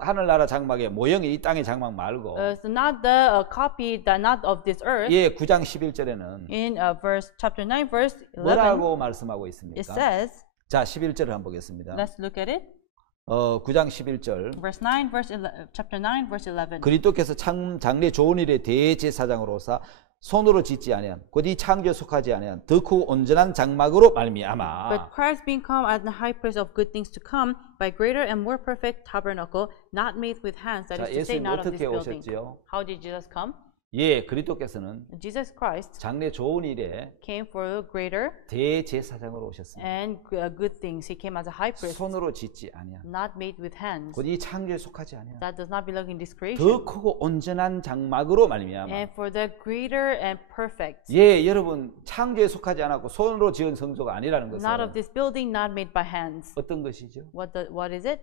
하늘나라 장막의 모형이 이 땅의 장막 말고 so not the copy, not of this earth. 예, 9장 11절에는 In verse chapter 9, verse 11, 뭐라고 말씀하고 it 있습니까? says, 자, 11절을 한번 보겠습니다. let's look at it. 9장 11절. Verse 9, chapter 9, verse 11. 그리스도께서 장래 좋은 일의 대제사장으로서 손으로 짓지 아니한 곧 이 창조에 속하지 아니한 더 크고 온전한 장막으로 말미암아. But Christ being come as the high priest of good things to come by greater and more perfect tabernacle, not made with hands, that 자, is to say, 예수님 not of this 어떻게 building. 오셨지요? How did Jesus come? 예, 그리스도께서는 Jesus Christ 장래 좋은 일에 came for greater 대제사장으로 오셨습니다. and good things. He came as a high priest, 손으로 짓지 아니한 not made with hands. 곧 이 창조에 속하지 아니한 That does not belong in this 더 creation. 크고 온전한 장막으로 말미암아 And for the greater and perfect. 예, 여러분 창조에 속하지 않았고 손으로 지은 성소가 아니라는 것은 Not of this building, not made by hands. 어떤 것이죠? What is it?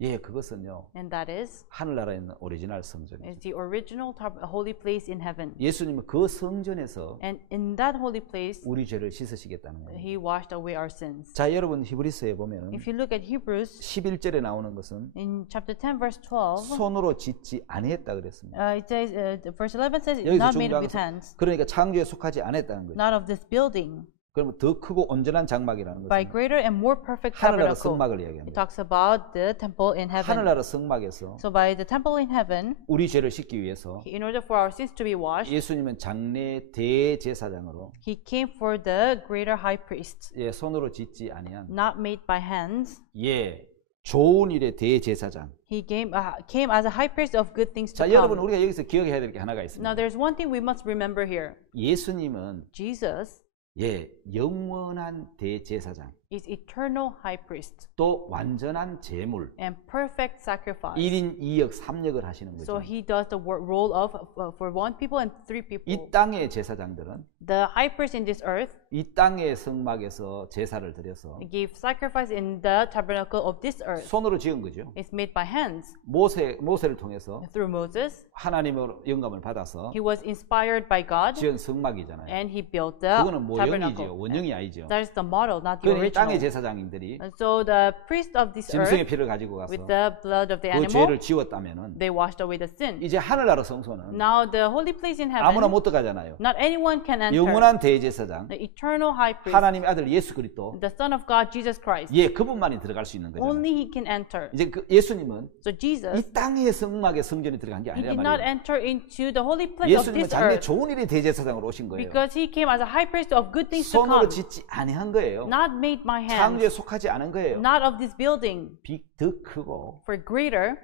예, 그것은요 And that is 하늘나라에 있는 오리지널 성전이죠. the original holy place in heaven. 예수님은 그 성전에서 And in that holy place, 우리 죄를 씻으시겠다는 거예요. He washed away our sins. 자, 여러분 히브리서에 보면은 If you look at Hebrews, 11절에 나오는 것은 in chapter 10, verse 12, 손으로 짓지 아니했다 그랬습니다. it says, verse 11 says, it's 여기서 not made 중요한 with 것은 hands, 그러니까 창조에 속하지 않았다는 거죠. not of this building, 그러면 더 크고 온전한 장막이라는 by 것은 greater and more perfect 하늘나라 tabernacle. 성막을 It 이야기합니다. talks about the temple in heaven. 하늘나라 성막에서 So by the temple in heaven, 우리 죄를 씻기 위해서 in order for our sins to be washed, 예수님은 장래 대제사장으로 He came for the greater high priest, 예, 손으로 짓지 아니한 not made by hands. 예, 좋은 일의 대제사장. He came as a high priest of good things to 자, 여러분 come. 우리가 여기서 기억해야 될 게 하나가 Now 있습니다. there's one thing we must remember here. 예수님은 Jesus 예, 영원한 대제사장, is eternal high priest 또 완전한 제물, and perfect sacrifice. 1인 2역 3역을 하시는 So 거죠. he does the role of for one people and three people. 이 땅의 제사장들은 The high priest in this earth 이 땅의 성막에서 제사를 드려서 gave sacrifice in the tabernacle of this earth. 손으로 지은 거죠. It's made by hands. 모세를 통해서 Through Moses, 하나님으로 영감을 받아서 he was inspired by God 지은 성막이잖아요. and he built the 그거는 모형이지요. tabernacle. 원형이 아니죠. That is the model, not the 그건 이 땅의 original. 제사장님들이 And so the priest of this 짐승의 earth, 피를 가지고 가서 with the blood of the 그 animal, 죄를 지웠다면은 they washed away the sin. 이제 하늘나라 성소는 Now the holy place in 아무나 heaven, 못 들어가잖아요. not anyone can enter. 영원한 대제사장, The eternal high priest, 하나님의 아들 예수 그리스도, the Son of God, Jesus Christ. 예, 그분만이 들어갈 수 있는 거잖아요. Only he can enter. 이제 그 예수님은 So Jesus, 이 땅의 성막에 성전에 들어간 게 he 아니란 did not 말이에요. enter into the holy place of 예수님은 this 장래 earth 좋은 일의 대제사장으로 오신 거예요. because he came as a high priest of good things to 손으로 come, 짓지 아니한 거예요. not made by 창조에 hands, 속하지 않은 거예요. not of this building, 더 크고 for greater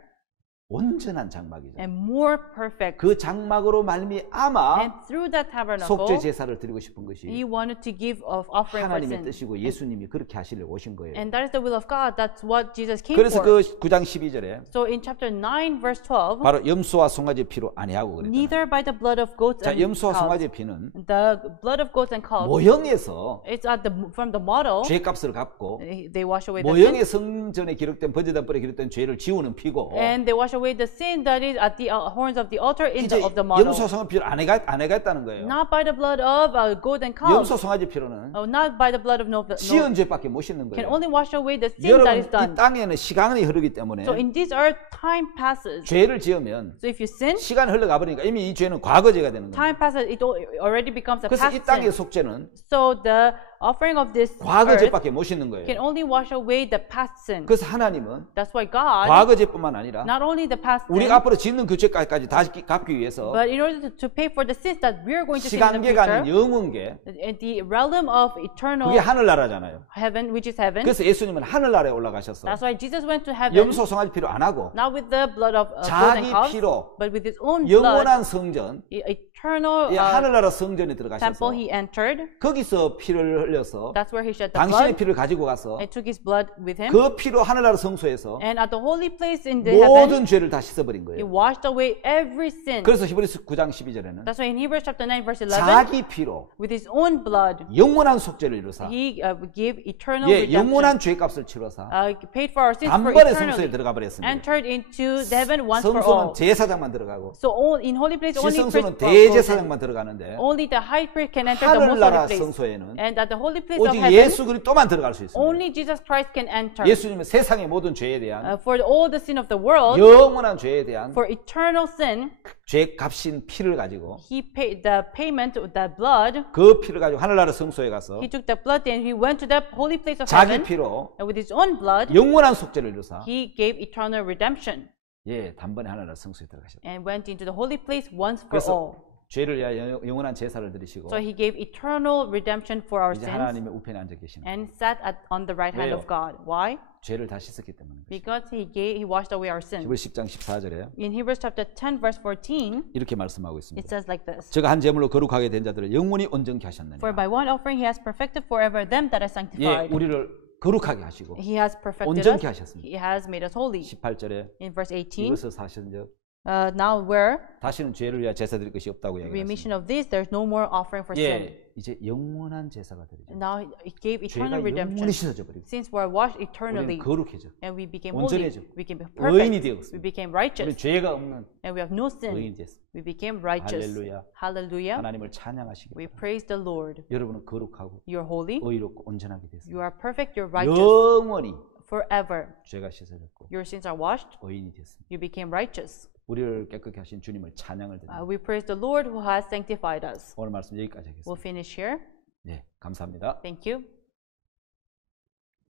온전한 장막이죠. and more perfect. 그 장막으로 And 말미암아 through that 속죄 tabernacle, 제사를 드리고 싶은 것이 he wanted to give of offering for 하나님의 sin. 뜻이고 예수님이 그렇게 하시려고 오신 거예요. And that is the will of God. That's what Jesus came 그래서 for. 그 9장 12절에 So in chapter 9, verse 12, 바로 염소와 송아지 피로 아니하고 그랬잖아요. neither by the blood of goats 자, and 염소와 calves. 송아지 피는 The blood of goats and calves, 모형에서 it's from the model. 죄값을 갚고 They wash away the sin. 모형의 성전에 기록된 번제단불에 기록된 죄를 지우는 피고 And they wash away the sin that is at the horns of the altar in 이제 of the model. 염소 송아지 피를 안 해갔다는 거예요. Not by the blood of goat and calves. 염소 송아지 피로는 Not by the blood of no, 지은 죄밖에 못 씻는 can 거예요. only wash away the sin that 여러분 is 이 done. 땅에는 시간이 흐르기 때문에 So in this earth, time passes. 죄를 지으면 So if you sin, 시간이 흘러가 버리니까 이미 이 죄는 과거죄가 되는 거예요. time passes. It already becomes a 그래서 이 past 땅의 sin. 속죄는 So the offering of this earth 과거죄밖에 못 씻는 거예요. can only wash away the past sin. 그래서 하나님은 That's why God, 과거죄뿐만 아니라 not only the past sin, 우리가 앞으로 짓는 그 죄까지 다 갚기 위해서 but in order to pay for the sins that we are going to sin in the 시간계가 future, 아닌 영원계 in the realm of eternal 그게 하늘나라잖아요. heaven, which is heaven. 그래서 예수님은 하늘나라에 올라가셔서 That's why Jesus went to heaven, 염소 송아지 피로 안 하고 not with the blood of goats 자기 and calves, 피로 but with his own blood, 영원한 성전, eternal 이 하늘나라 성전에 들어가셔서 temple he entered. 거기서 피를 흘려서 That's where he shed the 당신의 blood 피를 가지고 가서 and took his blood with him. 그 피로 하늘나라 성소에서 And at the holy place in the heaven, 모든 죄를 다 씻어버린 he 거예요. washed away every sin. 그래서 히브리서 9장 12절에는 That's why in Hebrews chapter 9 verse 11, 자기 피로 with his own blood, 영원한 속죄를 이루사 he gave eternal 예, redemption. 영원한 죄값을 치러사 Paid for our sins for 단번에 성소에 eternally. 들어가 버렸습니다. Entered into the heaven once for 성소는 all. 제사장만 들어가고 So in holy place only 시성소는 priest goes in. 대제사장만 들어가는데 Only the high priest can enter the most holy 하늘나라 place. 성소에는 And at the holy place of 오직 heaven, 예수 그리스도만 들어갈 수 있습니다. only Jesus Christ can enter. 예수님은 세상의 모든 죄에 대한 For all the sin of the world, 영원한 죄에 대한 for eternal sin, 죄 값인 피를 가지고 he paid the payment, the blood. 그 피를 가지고 하늘나라 성소에 가서 He took the blood and he went to the holy place of 자기 heaven. 피로 And with his own blood, 영원한 속죄를 이루사 he gave eternal redemption 예, 단번에 하늘나라 성소에 들어가셨다. and went into the holy place once for 그래서 all. 죄를 위하여 영원한 제사를 드리시고 So he gave eternal redemption for our 이제 sins 하나님의 우편에 앉아 계시는 거예요. and sat on the right hand 왜요? of God. Why? 죄를 다 씻었기 때문에. Because he washed away our sins. 히브리 10장 14절에 In Hebrews chapter 10 verse 14, 이렇게 말씀하고 it 있습니다. says like this. 제가 한 제물로 거룩하게 된 자들을 영원히 온전케 하셨느니라. For by one offering he has perfected forever them that are 예, sanctified. 우리를 거룩하게 하시고 He has perfected 온전케 us. 하셨습니다. He has made us holy. 18절에 In verse 18, 이것을 사실은적 now where 다시는 죄를 위하여 제사 드릴 것이 없다고 얘기했습니다. remission of this, there's no more offering for sin. 예, 이제 영원한 제사가 드리죠. Now it gave eternal 죄가 redemption. 영원히 씻어져 버리고 Since we're washed 우리는 eternally 거룩해져. and we became 온전해져. holy, we became 의인이 perfect, 되었습니다. we became 우리 righteous, 죄가 없는 and we have no sin. 의인이 됐습니다. We became righteous. 할렐루야. Hallelujah. 하나님을 찬양하시기 We 바랍니다. praise the Lord. 여러분은 거룩하고 You're holy. 의롭고 온전하게 You 됐습니다. are perfect. You're righteous. 영원히 Forever. 죄가 씻어졌고 Your sins are washed. 의인이 됐습니다. You became righteous. 우리를 깨끗게 하신 주님을 찬양을 드립니다. We praise the Lord who has sanctified us. 오늘 말씀 여기까지 하겠습니다. We'll finish here. 네, 감사합니다. Thank you.